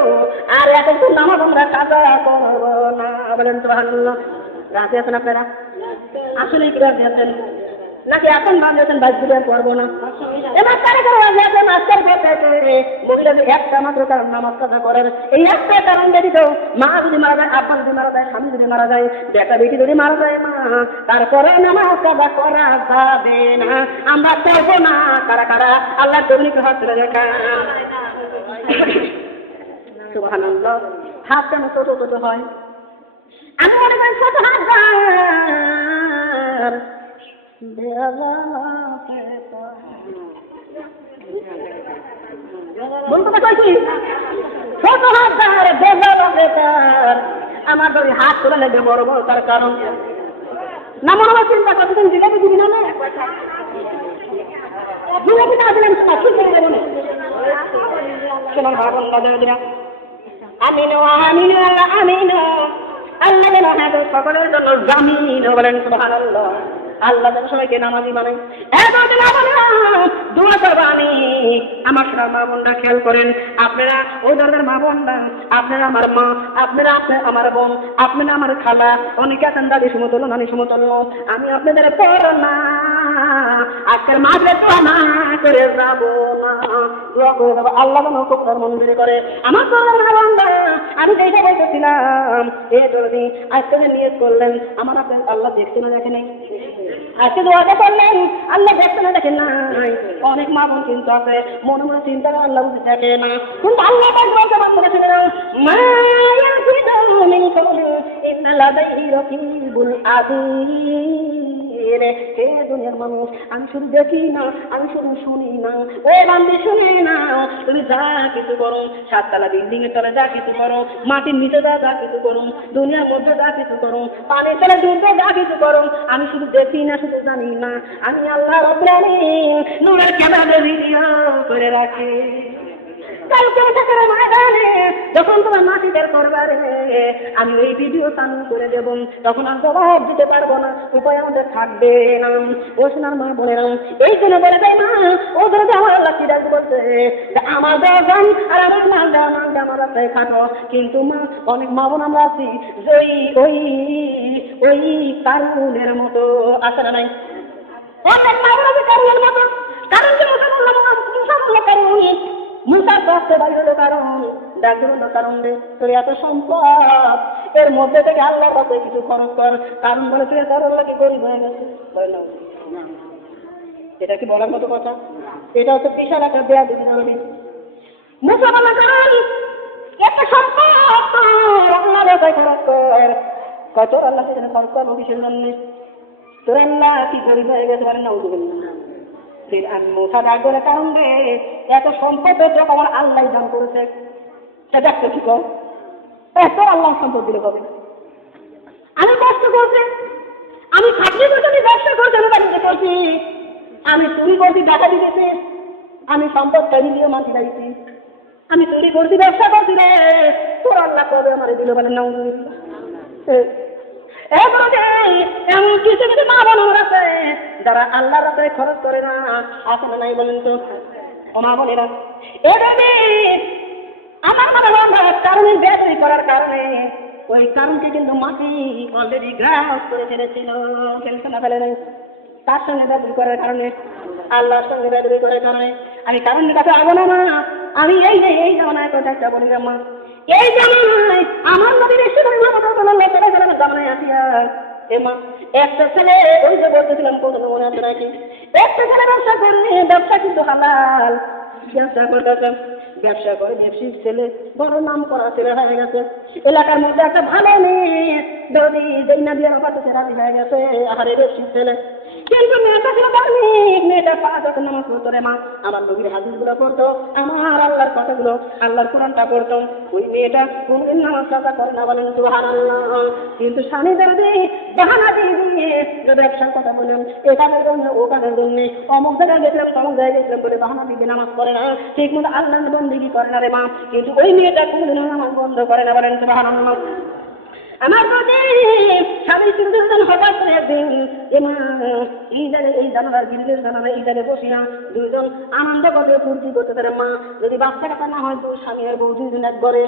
আর এখন তো নামাজ আমরা কাজা করবো না বলেন সুবহানাল্লাহ রাতে আছেন আপনারা আসলে কি রাতে আছেন নাকি এখন বাঁধেছেন বাইশ দিন করবো না এবার তারা করে আছেন আজকের মহিলাদের একটা মাত্র কারণ নামাজ কাজা করার এই একটা কারণ ব্যতীত মা যদি মারা যায় আব্বা যদি মারা যায় স্বামী যদি মারা যায় বেটা বেটি যদি মারা যায় মা তারপরে নামাজ কাজা করা যাবে না আমরা করবো না কারা কারা আল্লাহ তবলিকে হাত তুলে দেখা সুবহানাল্লাহ হাত কেন ছোট ছোট হয় আমি মনে করি ছোট হাত বলতে কইছি ছোট হাত আমার যদি হাত তুলে নেবে বড় বড় তার কারণ না মনে হয় চিন্তা করতেছেন জিলাপি দিবি না জিলাপি না দিলেন শোনার ভাবন বাজার আমিনো আমিনো আমিনো আল্লাহ যেন সকলের জন্য জামিন বলেন সুবহানাল্লাহ আল্লাহ যেন সবাইকে নামাজি বানাই দোয়া করবো আমি আমার সোনার মা বোনরা খেয়াল করেন আপনারা ওই ধরনের মা বোনরা আপনারা আমার মা আপনারা আমার বোন আপনারা আমার খালা অনেকে আছেন দাদি সমতুল্য নানি সমতুল্য আমি আপনাদের পর না আজকের মাঠে দোয়া না করে যাবো না, দোয়া করে যাবো আল্লাহ যেন কোকড়ার মন্দিরে করে। আমার তো আমি যেটা বলতেছিলাম এ যদি আজকে নিয়ত করলেন আমার আপনার আল্লাহ দেখতে না দেখে নেই, আজকে দোয়াটা করলেন আল্লাহ দেখতে না দেখেন নাই। অনেক মা বোন কিন্তু আছে মনে মনে চিন্তা করে আল্লাহ বুঝে দেখে না, কিন্তু আল্লাহ পাক বলতে বন্ধ ছিল মায়া মিন কওলি ইন্না লাদাইহি রাকিবুল আতীদ। হে দুনিয়ার মানুষ, আমি শুধু দেখি না, আমি শুধু শুনি না। ও বান্দি শুনে না, তুমি যা কিছু করো, 7 তলা বিল্ডিং এর তলে যা কিছু করো, মাটির নিচে যা কিছু করো, দুনিয়ার মধ্যে যা কিছু করো, পানির তলে ডুবে যা কিছু করো, আমি শুধু দেখি না, শুধু জানি না, আমি আল্লাহ রাব্বুল আলামিন নূরের ক্যামেরা ভিডিও করে রাখি। কালকে থাকার ময়দানে যখন তোমার মাটি বের করবারে আমি ওই ভিডিও চালু করে দেব, তখন আর জবাব দিতে পারবো না, উপায় আমাদের থাকবে না। ও সোনার মা বোনেরা, এই জন্য বলে দেয় মা ওদের আমার আল্লাহ কি ডাক বলছে আমার দোকান আর আমার নাম আমার রাস্তায় খাটো, কিন্তু মা অনেক মা বোন আমরা আছি ওই ওই ওই কারুনের মতো আছে না নাই? অনেক মা বোন আছে কারুনের মতো, কারণ কি মুসা বললো কারণ মুসার কষ্ট বাড়ি হলো কারণ ডাক হলো কারণ রে তোর এত সম্পদ এর মধ্যে থেকে আল্লাহ কত কিছু খরচ কর, কারণ বলে তুই তার আল্লাহকে গরিব হয়ে গেছে। এটা কি বলার মতো কথা? এটা হচ্ছে বিশাল একটা দেয়া দিবি জানবি। মুসা বলে কারণ এত সম্পদ আল্লাহ খরচ কর, কত আল্লাহ সেখানে খরচ করবো কিসের জন্য? তোর আল্লাহ কি গরিব হয়ে গেছে মানে না উঠবেন না। আমি মশা ডাক করে কারণ রে এত সম্পদ আমার আল্লাহ দান করেছে, সেটা একটা কি কর এত আল্লাহ সম্পদ দিলে হবে। আমি কষ্ট করছি, আমি চাকরি করছি, আমি ব্যবসা করছি, আমি বাড়িতে করছি, আমি চুরি করছি, টাকা দিতেছি, আমি সম্পদ চাই দিয়ে মাটি দিয়েছি, আমি চুরি করছি, ব্যবসা করছি রে, তোর আল্লাহ কবে আমার দিল বলে না? এমন কিছু কিছু মা বোন আছে যারা আল্লাহ রাস্তায় খরচ করে না, আছে না নাই বলেন তো? ও মা বোনেরা, আমার মনে হয় কারণের বেতরি করার কারণে ওই কারণটি কিন্তু মাটি অলরেডি গ্রাস করে ফেলেছিল, ফেলছে না ফেলে নাই? তার সঙ্গে বেতরি করার কারণে, আল্লাহর সঙ্গে বেতরি করার কারণে আমি কারণের কাছে আগে না মা, আমি এই জামানায় কথা একটা বলি মা, এই জামানায় আমার নবীর এসে জামানায় আসিয়া এমা একটা ছেলে ওই যে বলতেছিলাম কোনো মনে আছে নাকি, একটা ছেলে ব্যবসা করে, ব্যবসা কিন্তু হালাল, ব্যবসা করতেছে, ব্যবসা করে ব্যবসায়িক ছেলে বড় নাম করা ছেলে হয়ে গেছে, এলাকার মধ্যে একটা ভালো মেয়ে যদি যেই না দিয়ে পাশে রাজি হয়ে গেছে, আহারে ব্যবসায়িক ছেলে, কিন্তু মেয়েটা ছিল ধার্মিক, মেয়েটা 5 ওয়াক্ত নামাজ পড়তো রে মা, আমার নবীর হাদিসগুলো পড়তো, আমার আল্লাহর কথাগুলো আল্লাহর কোরআনটা পড়তো, ওই মেয়েটা কোনদিন নামাজ কাজা করে না বলেন সুবহানাল্লাহ। কিন্তু স্বামী যদি বাহানা দিয়ে ব্যবসার কথা বলেন, এ কাজের জন্য ও কাজের জন্য অমুক জায়গায় গেছিলাম তমুক জায়গায় গেছিলাম বলে বাহানা দিয়ে নামাজ পড়ে না, ঠিক মতো আল্লাহর বন্দেগী করে না রে মা, কিন্তু ওই মেয়েটা কোনদিন নামাজ বন্ধ করে না বলেন সুবহানাল্লাহ। আমার কাছে স্বামী চিন্তিত হঠাৎ করে একদিন এই জানালার গিরিলের জানালা এই জায়গায় বসিয়া দুইজন আনন্দ করে ফুর্তি করতে পারে মা, যদি বাচ্চা কাটা না হয় তো স্বামী আর বউ দুইজন এক করে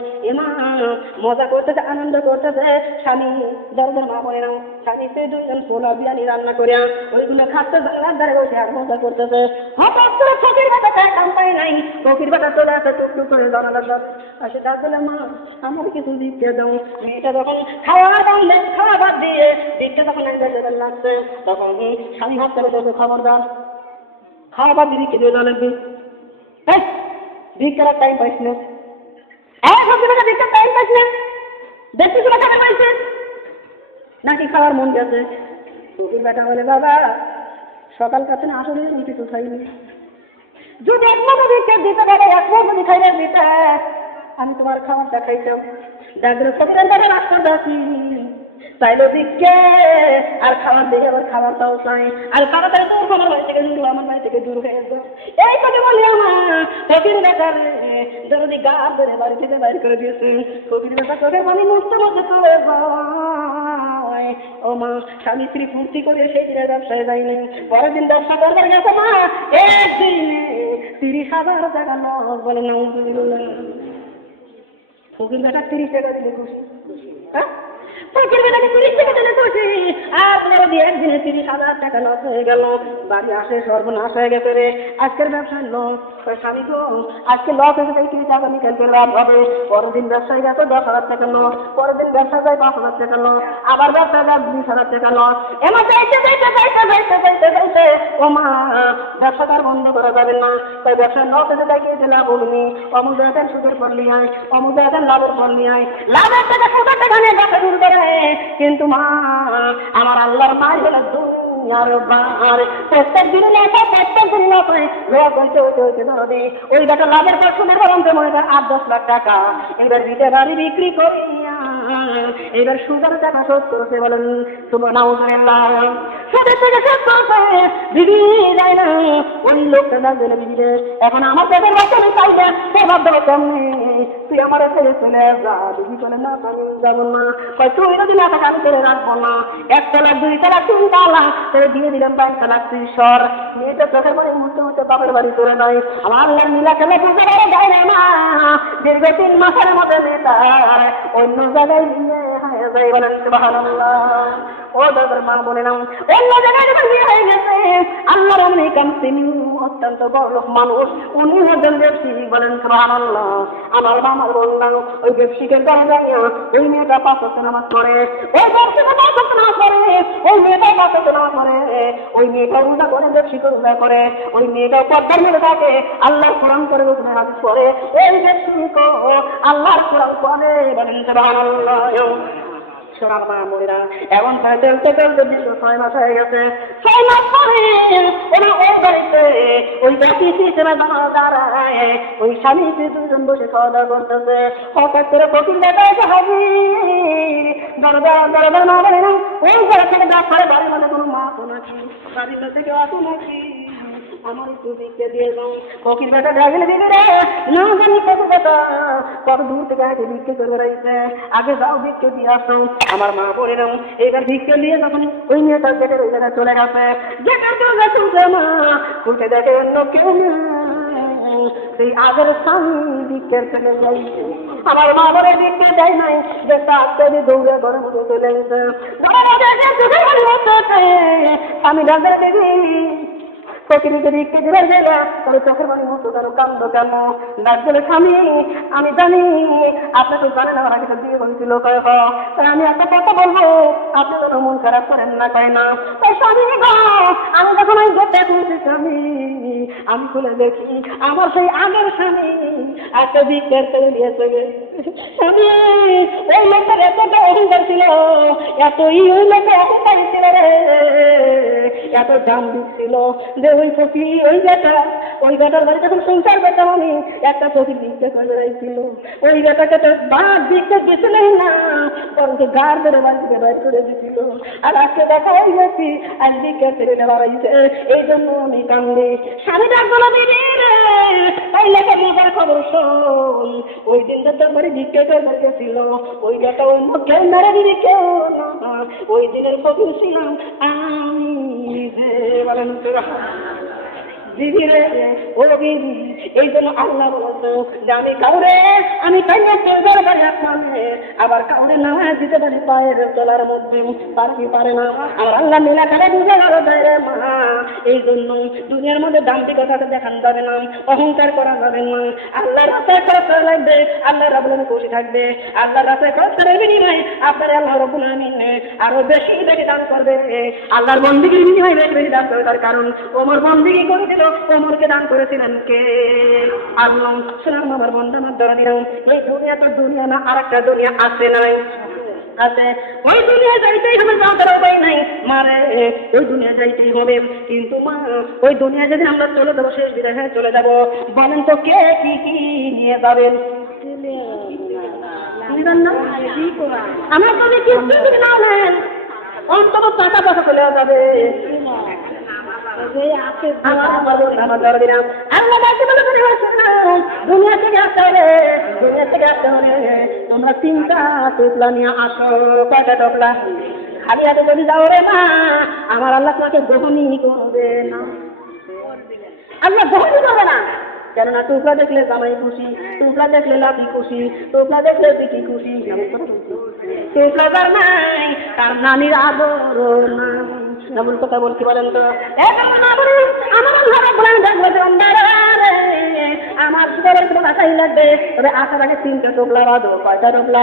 মজা করতেছে, আনন্দ করতেছে, স্বামী দরজার মা বলে না, স্বামী সেই দুইজন পোলা বিরিয়ানি রান্না করিয়া ওইগুলো খাচ্ছে, জানলার ধারে বসে আর মজা করতেছে, হঠাৎ করে ফকির বেটা খায় কাম পায় নাই, ফকির বেটা চলে আসে টুকটুক করে জানালার সাথে আসে, ডাক দিলে মা আমার কিছু দিতে দাও। মেয়েটা যখন খাওয়ার বান্ধে খাওয়া বাদ দিয়ে দিকটা তখন লাগছে, তখন স্বামী হাত করে তোকে খবরদার খাওয়া বাদ দিয়ে খেতে জানাবি, হ্যাঁ ভিক্ষার টাইম পাইস না, ভিক্ষার টাইম পাইস না, দেখতে চলে টাকা পাইছে নাকি খাওয়ার মন গেছে? ফকির বেটা বলে বাবা সকাল কাছে না আসলে কিছু খাইনি, যদি এক মতো ভিক্ষা দিতে পারে, এক মতো খাইলে দিতে আমি তোমার খাবারটা খাইতাম। ডাক্তার সপ্তাহ রাস্তা ডাকি চাইলো দিকে আর খাবার দিয়ে আবার খাবারটাও চাই, আর তাড়াতাড়ি দূর আমার বাড়ি থেকে দূর, আমার বাড়ি থেকে দূর হয়ে যায়। এই কথা বলি আমার ফকির বেটার যদি গা ধরে বাড়ি থেকে বাইর করে দিয়েছে, ফকির বেটা চোখের পানি মুছতে মুছতে চলে যায়। ও মা স্বামী স্ত্রী ফুর্তি করে সেই দিনের ব্যবসায় যায়নি, পরের দিন ব্যবসা করবার গেছে মা একদিনে 30,000 টাকা লস, বলে না ফকির বেটা 30 টাকা দিলে খুশি, হ্যাঁ ফকির বেটাকে 30 টাকা দিলে খুশি, আর তোমার দিয়ে একদিনে 30,000 টাকা লস হয়ে গেল। বাড়ি আসে সর্বনাশ হয়ে গেছে রে, আজকের ব্যবসায় লস। স্বামী গো, আজকে লস হয়েছে, তাই 30 টাকা নিয়ে কালকে লাভ হবে। পরের দিন ব্যবসায় গেছে 10,000 টাকা লস, পরের দিন ব্যবসা যায় 5,000 টাকা লস, আবার ব্যবসা যায় 20,000 টাকা লস। এমন যাইতে ও মা, ব্যবসাটার বন্ধ করা যাবে না। তাই ব্যবসার লস হতে যাই গিয়ে লাভ হবনি, অমুক জায়গায় সুদের ফল নিয়ে আয়, অমুক জায়গায় লাভের ফল নিয়ে আয়, লাভের টাকা সুদের টাকা নিয়ে ব্যবসা শুরু করে। কিন্তু মা, আমার আল্লাহর মাই হলো দুনিয়ার বার, প্রত্যেক দিনে লেখা, প্রত্যেক দিন লেখা, লোক হইতে হইতে হইতে ধরে ওই টাকা লাভের পর সুদের বরং মনে করেন 8-10 লাখ টাকা। এবার বিটে বাড়ি বিক্রি করিয়া এবার সুদের টাকা শোধ করতে বলেন সুবহানাল্লাহ। সুদের থেকে শোধ করতে বিবি যায় না, ওই লোকটা লাগবে না বিবিরে। এখন আমার পেটের বাচ্চা আমি চাইলে সে ভাববে কেমনি, তুই আমার ছেড়ে চলে যা। বিবি বলে না, আমি যাবো না। তুই যদি না থাকে আমি ছেড়ে রাখবো না। 1 তালাক, 2 তালাক, 3 তালাক তোরে দিয়ে দিলাম, 5 তালাক তুই সর। মেয়েটা চোখের বাড়ি মুহূর্তে মুহূর্তে বাপের বাড়ি করে নাই। আমার আল্লাহর নীলা খেলে বুঝতে পারে যায় না। দীর্ঘ 3 মাসের মধ্যে মেয়েটার অন্য জায়গায় নিয়ে হয়ে যায়। বলেন সুবহানাল্লাহ। ও দাদার মা বলে না, অন্য জায়গায় যখন বিয়ে হয়ে গেছে, আল্লাহর অনেক তিনি অত্যন্ত বড় লোক মানুষ, উনি হচ্ছেন ব্যবসায়ী। বলেন সুবহানাল্লাহ। আমার মামার বললাম, ওই ব্যবসায়ীকে গায়ে যাইয়া ওই মেয়েটা 5 ওয়াক্ত নামাজ পড়ে, ওই ব্যবসায়ীটা 5 ওয়াক্ত নামাজ পড়ে, ওই মেয়েটা 5 ওয়াক্ত নামাজ পড়ে, ওই মেয়েটা রোজা করে, ব্যবসায়ী রোজা করে, ওই মেয়েটা পর্দার মেরে থাকে, আল্লাহর কোরআন করে, ওখানে হাদিস পড়ে, ওই ব্যবসায়ী আল্লাহর কোরআন পড়ে। বলেন সুবহানাল্লাহ। সোনার মা মরিরা এমন চলতে চলতে দীর্ঘ 6 মাস হয়ে গেছে। 6 মাস পরে ওরা ওই বাড়িতে ওই ব্যক্তি হিসেবে দাঁড়ায়, ওই স্বামী দুজন বসে খাওয়া দাওয়া করতেছে। হঠাৎ করে ফকির বেটা এসে হাজির। দরবার মা বলে না, ওই ঘরে থেকে ডাক্তারে বাড়ি মানে কোনো মা তো নাকি, বাড়িতে থেকে আসো নাকি, আমার একটু ভিক্ষে দিয়ে যাও। ফকির বেটা ডাকলে দিবি রে, না জানি কত বেটা কত দূর থেকে আগে ভিক্ষে করে বেড়াইছে, আগে যাও ভিক্ষে দিয়ে আসো। আমার মা বলে নাও, এইবার ভিক্ষে নিয়ে যখন ওই মেয়েটার গেটের ওই জায়গায় চলে গেছে, গেটের চলে গেছে মা, খুঁজে দেখে অন্য কেউ নেই, সেই আগের স্বামী ভিক্ষের চলে যাইছে। আমার মা বলে ভিক্ষে দেয় নাই, যেটা আজকে দৌড়ে ঘরে মধ্যে চলে গেছে। আমি ডাক্তার দিদি ফকিরকে ভিক্ষে দিলে গেলে তবে চোখের বাড়ি মতো কেন, কান্দ কেন? ডাক বলে, স্বামী আমি জানি আপনি তো জানেন আমার আগে বিয়ে হয়েছিল, তাই আমি একটা কথা বলবো, আপনি যেন মন খারাপ করেন না, কয় না। তাই স্বামী আমি যখন ওই গেটটা খুলছি স্বামী, আমি খুলে দেখি আমার সেই আগের স্বামী একটা ভিক্ষের চলে নিয়ে চলে। স্বামী ওই লোকটার এতটা অহংকার ছিল, এতই ওই লোকের অহংকার ছিল রে, এত দাম দিচ্ছিল যে ওই ফকি ওই বেটার বাড়ি যখন সংসার করতাম আমি, একটা ফকি ভিক্ষা করে বেড়াইছিল। ওই বেটাকে তো বাদ ভিক্ষা দিয়েছিলেন না, বরঞ্চ গার ধরে বাড়ি থেকে বাইর করে দিয়েছিল। আর আজকে দেখা হয়ে গেছি আজ ভিক্ষা ছেড়ে বাড়াইছে, এই জন্য আমি কান্দি। স্বামী ডাকলো দিদি রে, ওই লেখা মজার খবর শোন, ওই দিন তো তোর বাড়ি ভিক্ষা করে বেড়েছিল, ওই বেটা অন্য কেউ মেরে দিদি কেউ না, ওই দিনের ফকি ছিলাম আমি। বলেন দিদি রে, ও দিদি, এই জন্য আল্লাহ বলতো যে আমি কাউরে আমি কাইয়া কেউ দরবারে আসমানে আবার কাউরে নামাজ দিতে পারি পায়ের তলার মধ্যে, পারে কি পারে না। আমার আল্লাহ নীলা করে বুঝে গেল রে মা, এই জন্য দুনিয়ার মধ্যে দাম্ভিকতাটা দেখান যাবে না, অহংকার করা যাবে না। আল্লাহর রাস্তায় খরচ লাগবে, আল্লাহর রাব্বুল খুশি থাকবে, আল্লাহর রাস্তায় খরচ করে বিনিময়ে আপনার আল্লাহ রাব্বুল আমিন আরো বেশি বেশি দান করবে। আল্লাহর বন্দেগীর বিনিময়ে বেশি বেশি দান করবে, তার কারণ ওমর বন্দেগী করে দিল, ওমরকে দান করেছিলেন কে? আল্লাহ। শুনুন আমার বন্ধু, আমার ধরে নিলাম এই দুনিয়া তো দুনিয়া না, আর একটা দুনিয়া আছে নাই আছে, ওই দুনিয়া যাইতেই হবে, যাওয়ার উপায় নাই মারে, ওই দুনিয়া যাইতেই হবে। কিন্তু মা ওই দুনিয়া যদি আমরা চলে যাবো, শেষ বিদায় হয়ে চলে যাবো, বলেন তো কে কি কি নিয়ে যাবেন? আমার যদি কিছু না নেন অন্তত টাকা পয়সা চলে যাবে। দুনিয়া থেকে আসতে হবে, দুনিয়া থেকে আসতে হবে, তোমরা চিন্তা টোপলা নিয়ে আসো, কয়টা টোপলা? খালি হাতে যদি যাও রে মা, আমার আল্লাহ তোমাকে গ্রহণই করবে না, আল্লাহ গ্রহণই করবে না। কেননা টুকরা দেখলে জামাই খুশি, টুকরা দেখলে লাঠি খুশি, টুকরা দেখলে পিঠি খুশি। টুকরা যার নাই তার নানির আদর না। এমন কথা বলতে পারেন তো? আমার সুতরাং কোনো আশাই লাগবে, তবে আসার আগে 3টে টোপলা বাঁধো। কয়টা টোপলা?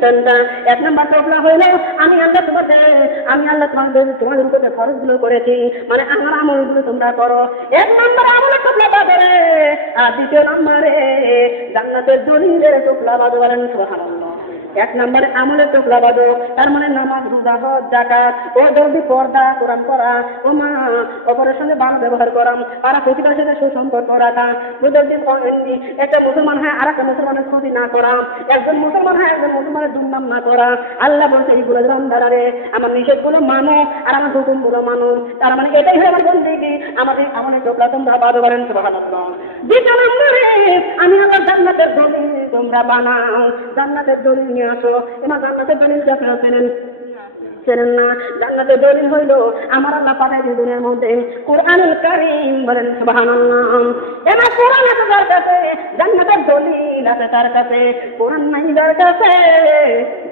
3টা। 1 নম্বর টোপলা হইল আমি আল্লাহ তোমাদের উপরে খরচগুলো করেছি, মানে আমার আমলগুলো তোমরা করো। 1 নম্বর আমলের টোপলা বাঁধো রে। আর 2 নম্বরে জান্নাতের দলিলের টোপলা বাঁধো। বলেন সুবহানাল্লাহ। 1 নম্বরে আমলের টোপলা বাঁধো, তার মানে নামাজ, রোজা, হজ, যাকাত, ও জলদি পর্দা, কোরআন পড়া, ও মা অপরের সঙ্গে ভালো ব্যবহার করা, আর প্রতিটার সাথে সুসম্পর্ক রাখা, একটা মুসলমান হয় আর একটা মুসলমানের ক্ষতি না করা, একজন মুসলমান হয় একজন মুসলমানের দুর্নাম না করা। আল্লাহ বলছে এইগুলো বান্দারে আমার নিষেধগুলো মানো আর আমার হুকুমগুলো মানো। তার মানে এটাই হয় আমার বন্দেগী, আমাদের আমলের টোপলা তোমরা বাঁধো। বলেন সুবহানাল্লাহ। 2 নম্বরে আমি আল্লাহ জান্নাতের দলিল তোমরা বানাও, জান্নাতের দলিল নিয়ে আসো। এবার জান্নাতের দলিল আপনারা চেনেন না? জান্নাতের দলিল হইল আমার আল্লাহ পাঠাইছে দুনিয়ার মধ্যে কোরআনুল কারীম। বলেন সুবহানাল্লাহ। এবার কোরআন আছে যার কাছে, জান্নাতের দলিল আছে তার কাছে। কোরআন নাই যার কাছে,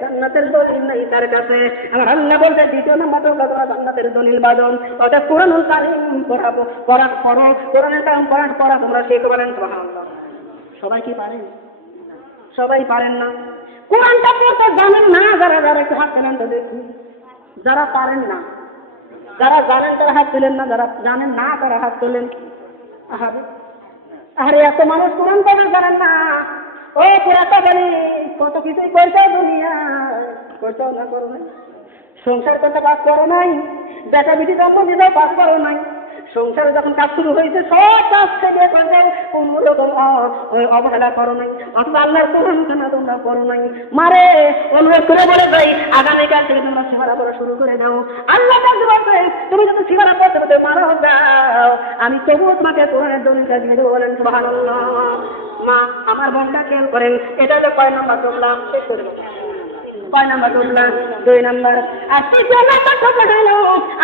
জান্নাতের দলিল নাই তার কাছে। আমার আল্লাহ বলতে 2 নম্বর তোমরা জান্নাতের দলিল বাঁধো, অর্থাৎ কোরআনুল কারীম পড়ো। কোরআনের কারীম পড়া তোমরা শেখো। বলেন সুবহানাল্লাহ। সবাই কি পারেন? সবাই পারেন না। কোরআনটা পড়তে জানেন না যারা, একটু হাত তোলেন তো দেখি। যারা পারেন না, যারা জানেন তারা হাত তোলেন না, যারা জানেন না তারা হাত তোলেন। আরে এত মানুষ কোরআন পড়তে জানেন না। ও পুরাটা বলি কত কিছুই করতে দুনিয়া করতেও না করো নাই, সংসার করতে পাস করো নাই, বেটা বিটি জন্ম দিতেও পাস করো নাই। সংসারে যখন কাজ শুরু হয়েছে সব কাজ থেকে কোন রকম অবহেলা করো নাই, অথবা আল্লাহর কোরআন কেন তোমরা করো নাই। মারে অনুরোধ করে বলে যাই আগামীকাল থেকে তোমরা সিগারা পড়া শুরু করে দাও। আল্লাহ বলছে তুমি যদি সিগারা পড়তে মারা যাও আমি তবুও তোমাকে কোরআনের দলিলটা দিয়ে দেবো। বলেন সুবহানাল্লাহ। মা আমার বোনটা খেয়াল করেন, এটা তো 5 নম্বর তোমরা শেষ করে দেবো। 5 নম্বর টোপলা। 2 নম্বর আর 3 নম্বর টোপলা হইল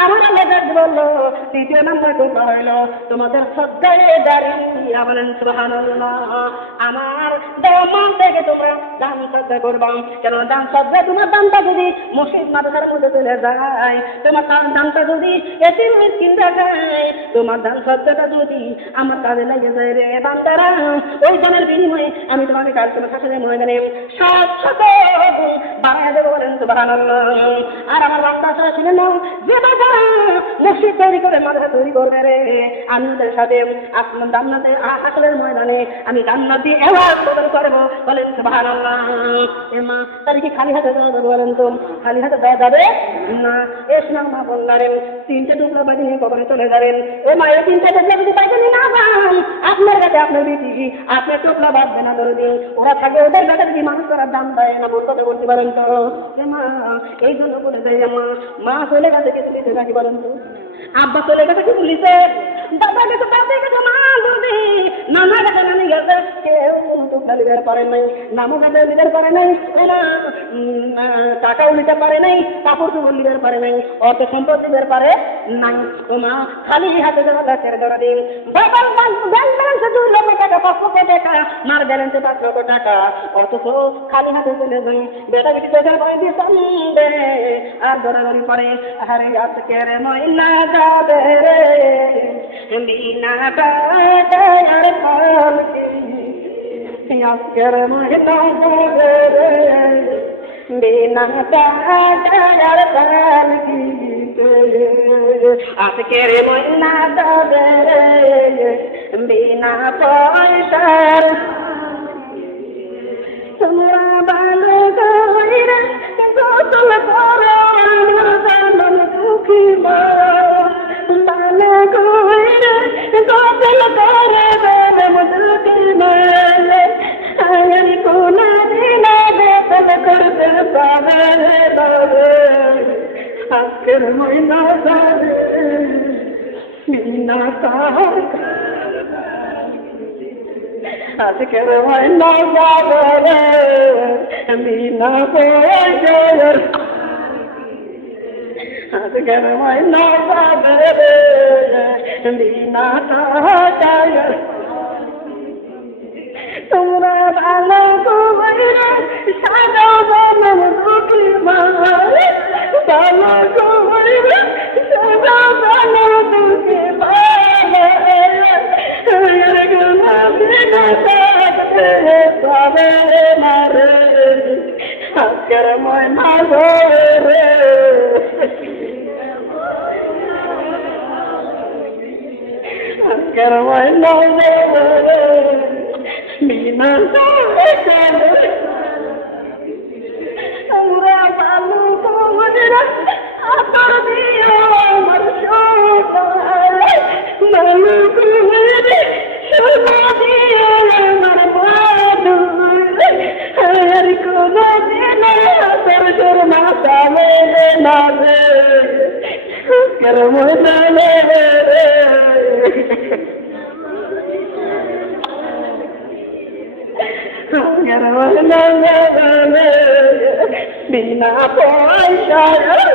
আমার মেজাজ বললো 3 নম্বর টোপলা হইল তোমাদের শ্রদ্ধায় দাঁড়িয়ে। বলেন সুবহানাল্লাহ। আমার দামান থেকে তোমরা দান শ্রদ্ধা করবা, কেন দান শ্রদ্ধা তোমার দানটা যদি মসজিদ মাদ্রাসার মধ্যে চলে যায়, তোমার দানটা যদি এতিম মিসকিন দেখায়, তোমার দান শ্রদ্ধাটা যদি আমার কাজে লেগে যায় রে বান্দারা, ওই দানের বিনিময়ে আমি তোমাকে কাল তোমার শাসনের ময়দানে 700 বাড়ায় দেবো। বলেন সুবহানাল্লাহ। আর আমার বান্দা ছাড়া শুনে নাও, যেটা যারা মসজিদ তৈরি করে মাদ্রাসা তৈরি করবে রে, আমি ওদের সাথে আপনার জান্নাতে আসলের ময়দানে আমি জান্নাত দিয়ে এবার প্রদান করবো। বলেন সুবহানাল্লাহ। মা তার কি খালি হাতে দেওয়া যাবে? বলেন তো খালি হাতে দেওয়া যাবে না। এসলাম মা বললেন 3টে টুকরা বাড়ি নিয়ে কবরে চলে যাবেন। ও মা এই 3টে টুকরা যদি পাইতেনি না যান, আপনার কাছে আপনার বেটি আপনার টুকরা বাঁধবে না ধরে ওরা থাকে, ওদের কাছে যদি মানুষ করার দাম দেয় না। বলতে বলতে পারেন তো মা এই জন্য বলে দেয় মা চলে গেছে কে তুলিছে নাকি? বলেন তো আব্বা চলে গেছে কি তুলিছে? দাদা গেছে দাদি গেছে মা যদি নানা গেছে নানি গেছে, কেউ টুকরা নিতে পারে নাই, নামও গেছে নিতে পারে নাই, টাকাও নিতে পারে নাই, কাপড় চোপড় নিতে পারে নাই, অর্থ সম্পদ নিতে পারে নাই। তো মা খালি হাতে দেওয়া গাছের ধরা দিন। বাবার ব্যাংক ব্যালেন্সে 2 লক্ষ টাকা 5 লক্ষ টাকা, মার ব্যালেন্সে 5 লক্ষ টাকা, অথচ খালি হাতে চলে যাই। বেটা বেটি চোখের পরে দিয়ে সন্দে আর দৌড়াদৌড়ি করে। আরে আজকের ময়না যাবে রে বিনা টাকার পালকি, আজকের ময়না যাবে রে বিনা টাকার পালকি, আজকের ময়না যাবে রে বিনা পয়সার। তোমরা ভালো কইরা গোসল করো আমার দুঃখী মা, ভালো কইরা গোসল করো আমার দুঃখী মা, আর কোন দিন বেতন করতে পারে বাবা, আজকের ময়না যাবে বিনা টাকা, আজকের ময়না যাবে রে বিনা পয়সার, আজকের ময়না যাবে রে বিনা টাকার। ভালো কইরা সাজাও জনম দুঃখী মারে ভালো কইরা সাজাও জনম দুঃখী মারে আর গুনা বিনা সাথে পাবে না রে আজকের ময়না রে আজকের ময়না রে বিনা আমরা ভালো কইরা আতর দিও আমার সকালে ভালো কইরা সোনা দিও আমার বাদুরে আর কোনো দিন তোর তোর মাথা মেলে না রে করম না রে বিনা পয়সায়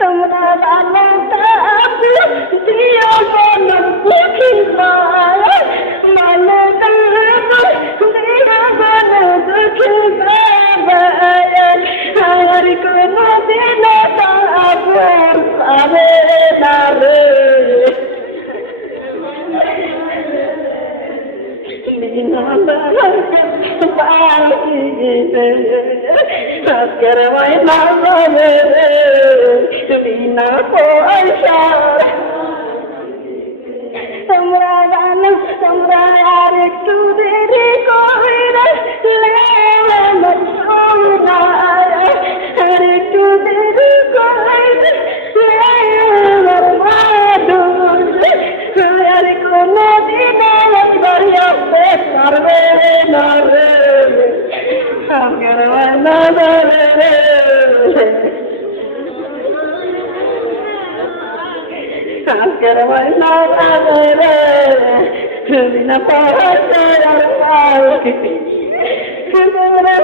তোমরা ভালো দিও জনম দুঃখী মারে ভালো দিও দুঃখী মারে আর কোনো দিন পাবে না রে আজকের ময়না রে বিনা পয়সা তোমরা জানো তোমরা আর একটু দেরি কইরা আমার সোনা আর একটু দেরি কইরা আমার বাদুরে আর কোনো দিন আসতে পারবে না রে আজকের ময়না রে আজকের ময়না রে বিনা পয়সায় আর পাই তোমরা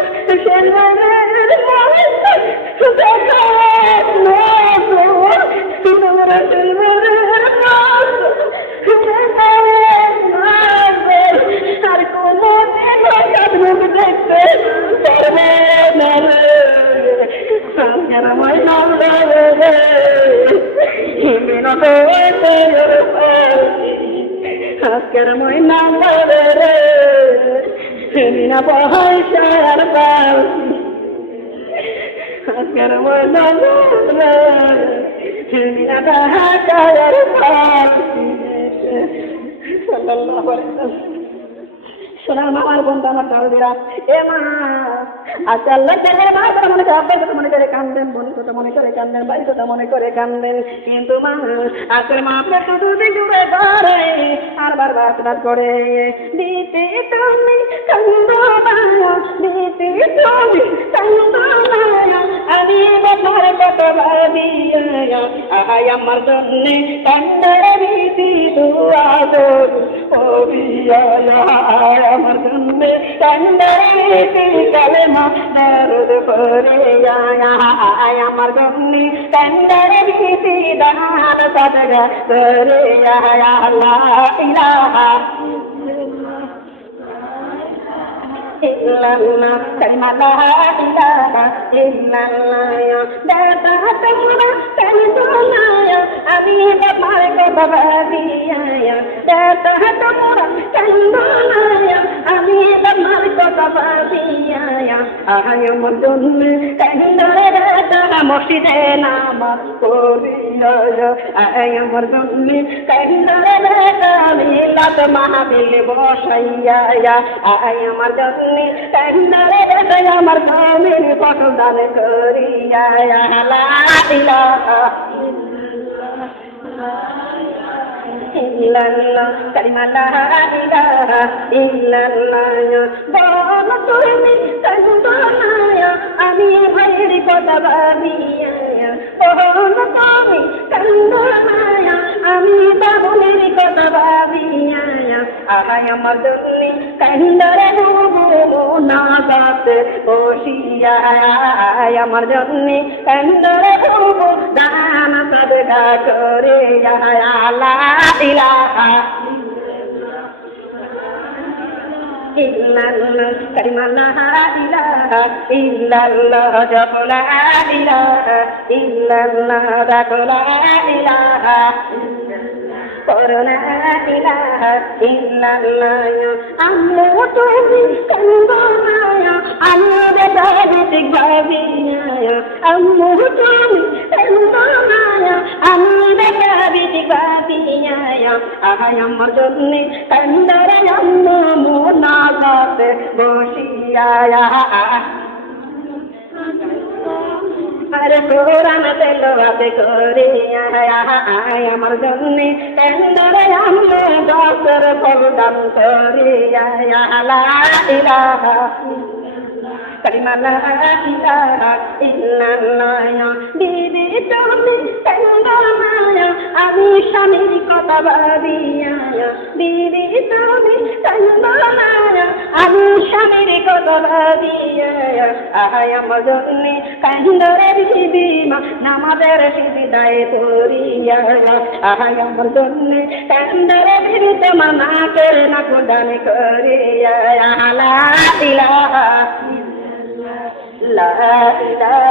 আর কোনো দেখতে পারবে না রে আজকের ময়না রে আজকের ময়না রে বিনা পয়সার পাল আজকের ময়না রে বিনা টাকার পাল সাল্লাল্লাহু আলাইহি ওয়াসাল্লাম সোনার মামার বন্ধু আমার দাউদিরা এ মা আচ্ছা আল্লাহ তাআলা মা মনে করে আব্বাই কথা মনে করে কান্দেন বোন কথা মনে করে কান্দেন ভাই কথা মনে করে কান্দেন কিন্তু মা আজকের মা আপনার তো দুদিন দূরে ধরে আর বারবার রাত করে দিতে তুমি কান্দো না দিতে তুমি কান্দো না আমি তোমার কথা ভাবিয়া আয় আমার জন্য কান্দারে দিতি দুয়া দো ও বিয়া আমার জন্য কান্দারে দিতি কালেমা দরুদ পড়ে আয় আমার জন্য কান্দারে দিতি দান সাদগা করে আয় লা ইলাহা illallah kalima la ilaha illallah data tumra kalima ami bamar ko babadiya data tumra kalima ami bamar ko babadiya ahayo mudunne kandare data moside namaz koriya ahayo mudunne kandare data milat mahabil boshaiya ahayo mudunne কান্দারে দেশে আমার স্বামীর ফসল দান করিয়া লা ইলাহা ইল্লাল্লাহ কালিমা লা ইলাহা ইল্লাল্লাহ বল তুমি কান্দনা আমি ভাইয়ের কথা ভাবিয়া বল তুমি কান্দনা আমি বাবুলের কথা ভাবিয়া আহায় আমার জন্য কান্দারে না গাতে বসিয়া আমার জন্য কান্দরে দান সাদগা করে লা ইলাহা ইল্লাল্লাহ কালিমা লা ইলাহা ইল্লাল্লাহ জপ লা ইলাহা ইল্লাল্লাহ ডাক লা ইলাহা করোনা ইলাহা ইল্লাল্লাহ আম্মু তুমি কন্দনায়া আমি বেদাবিক ভাবিয়া আম্মু তুমি কন্দনায়া আমি বেদাবিক ভাবিয়া আহায় আমার জন্য কন্দরে আম্মু মোনাজাতে বসিয়া আরে কোরআন তেলাওয়াত করিয়া আমার জন্য কান্দরে আম্মু দসর প্রদান করিয়া লা ইলাহা কালিমা লা ইলাহা ইল্লাল্লাহ দিদি তুমি কন্দনায়া আমি স্বামীর কথা ভাবিয়া দিদি তুমি কন্দনায়া আমি স্বামীর কথা ভাবিয়া আহায় আমার জন্য কান্দরে বিবি মা নামাজের সিজদায় পড়িয়া আহায় আমার জন্য কান্দরে বিবি তোমার নাকের নাক দান করিয়া লা ইলাহা লা ইলাহা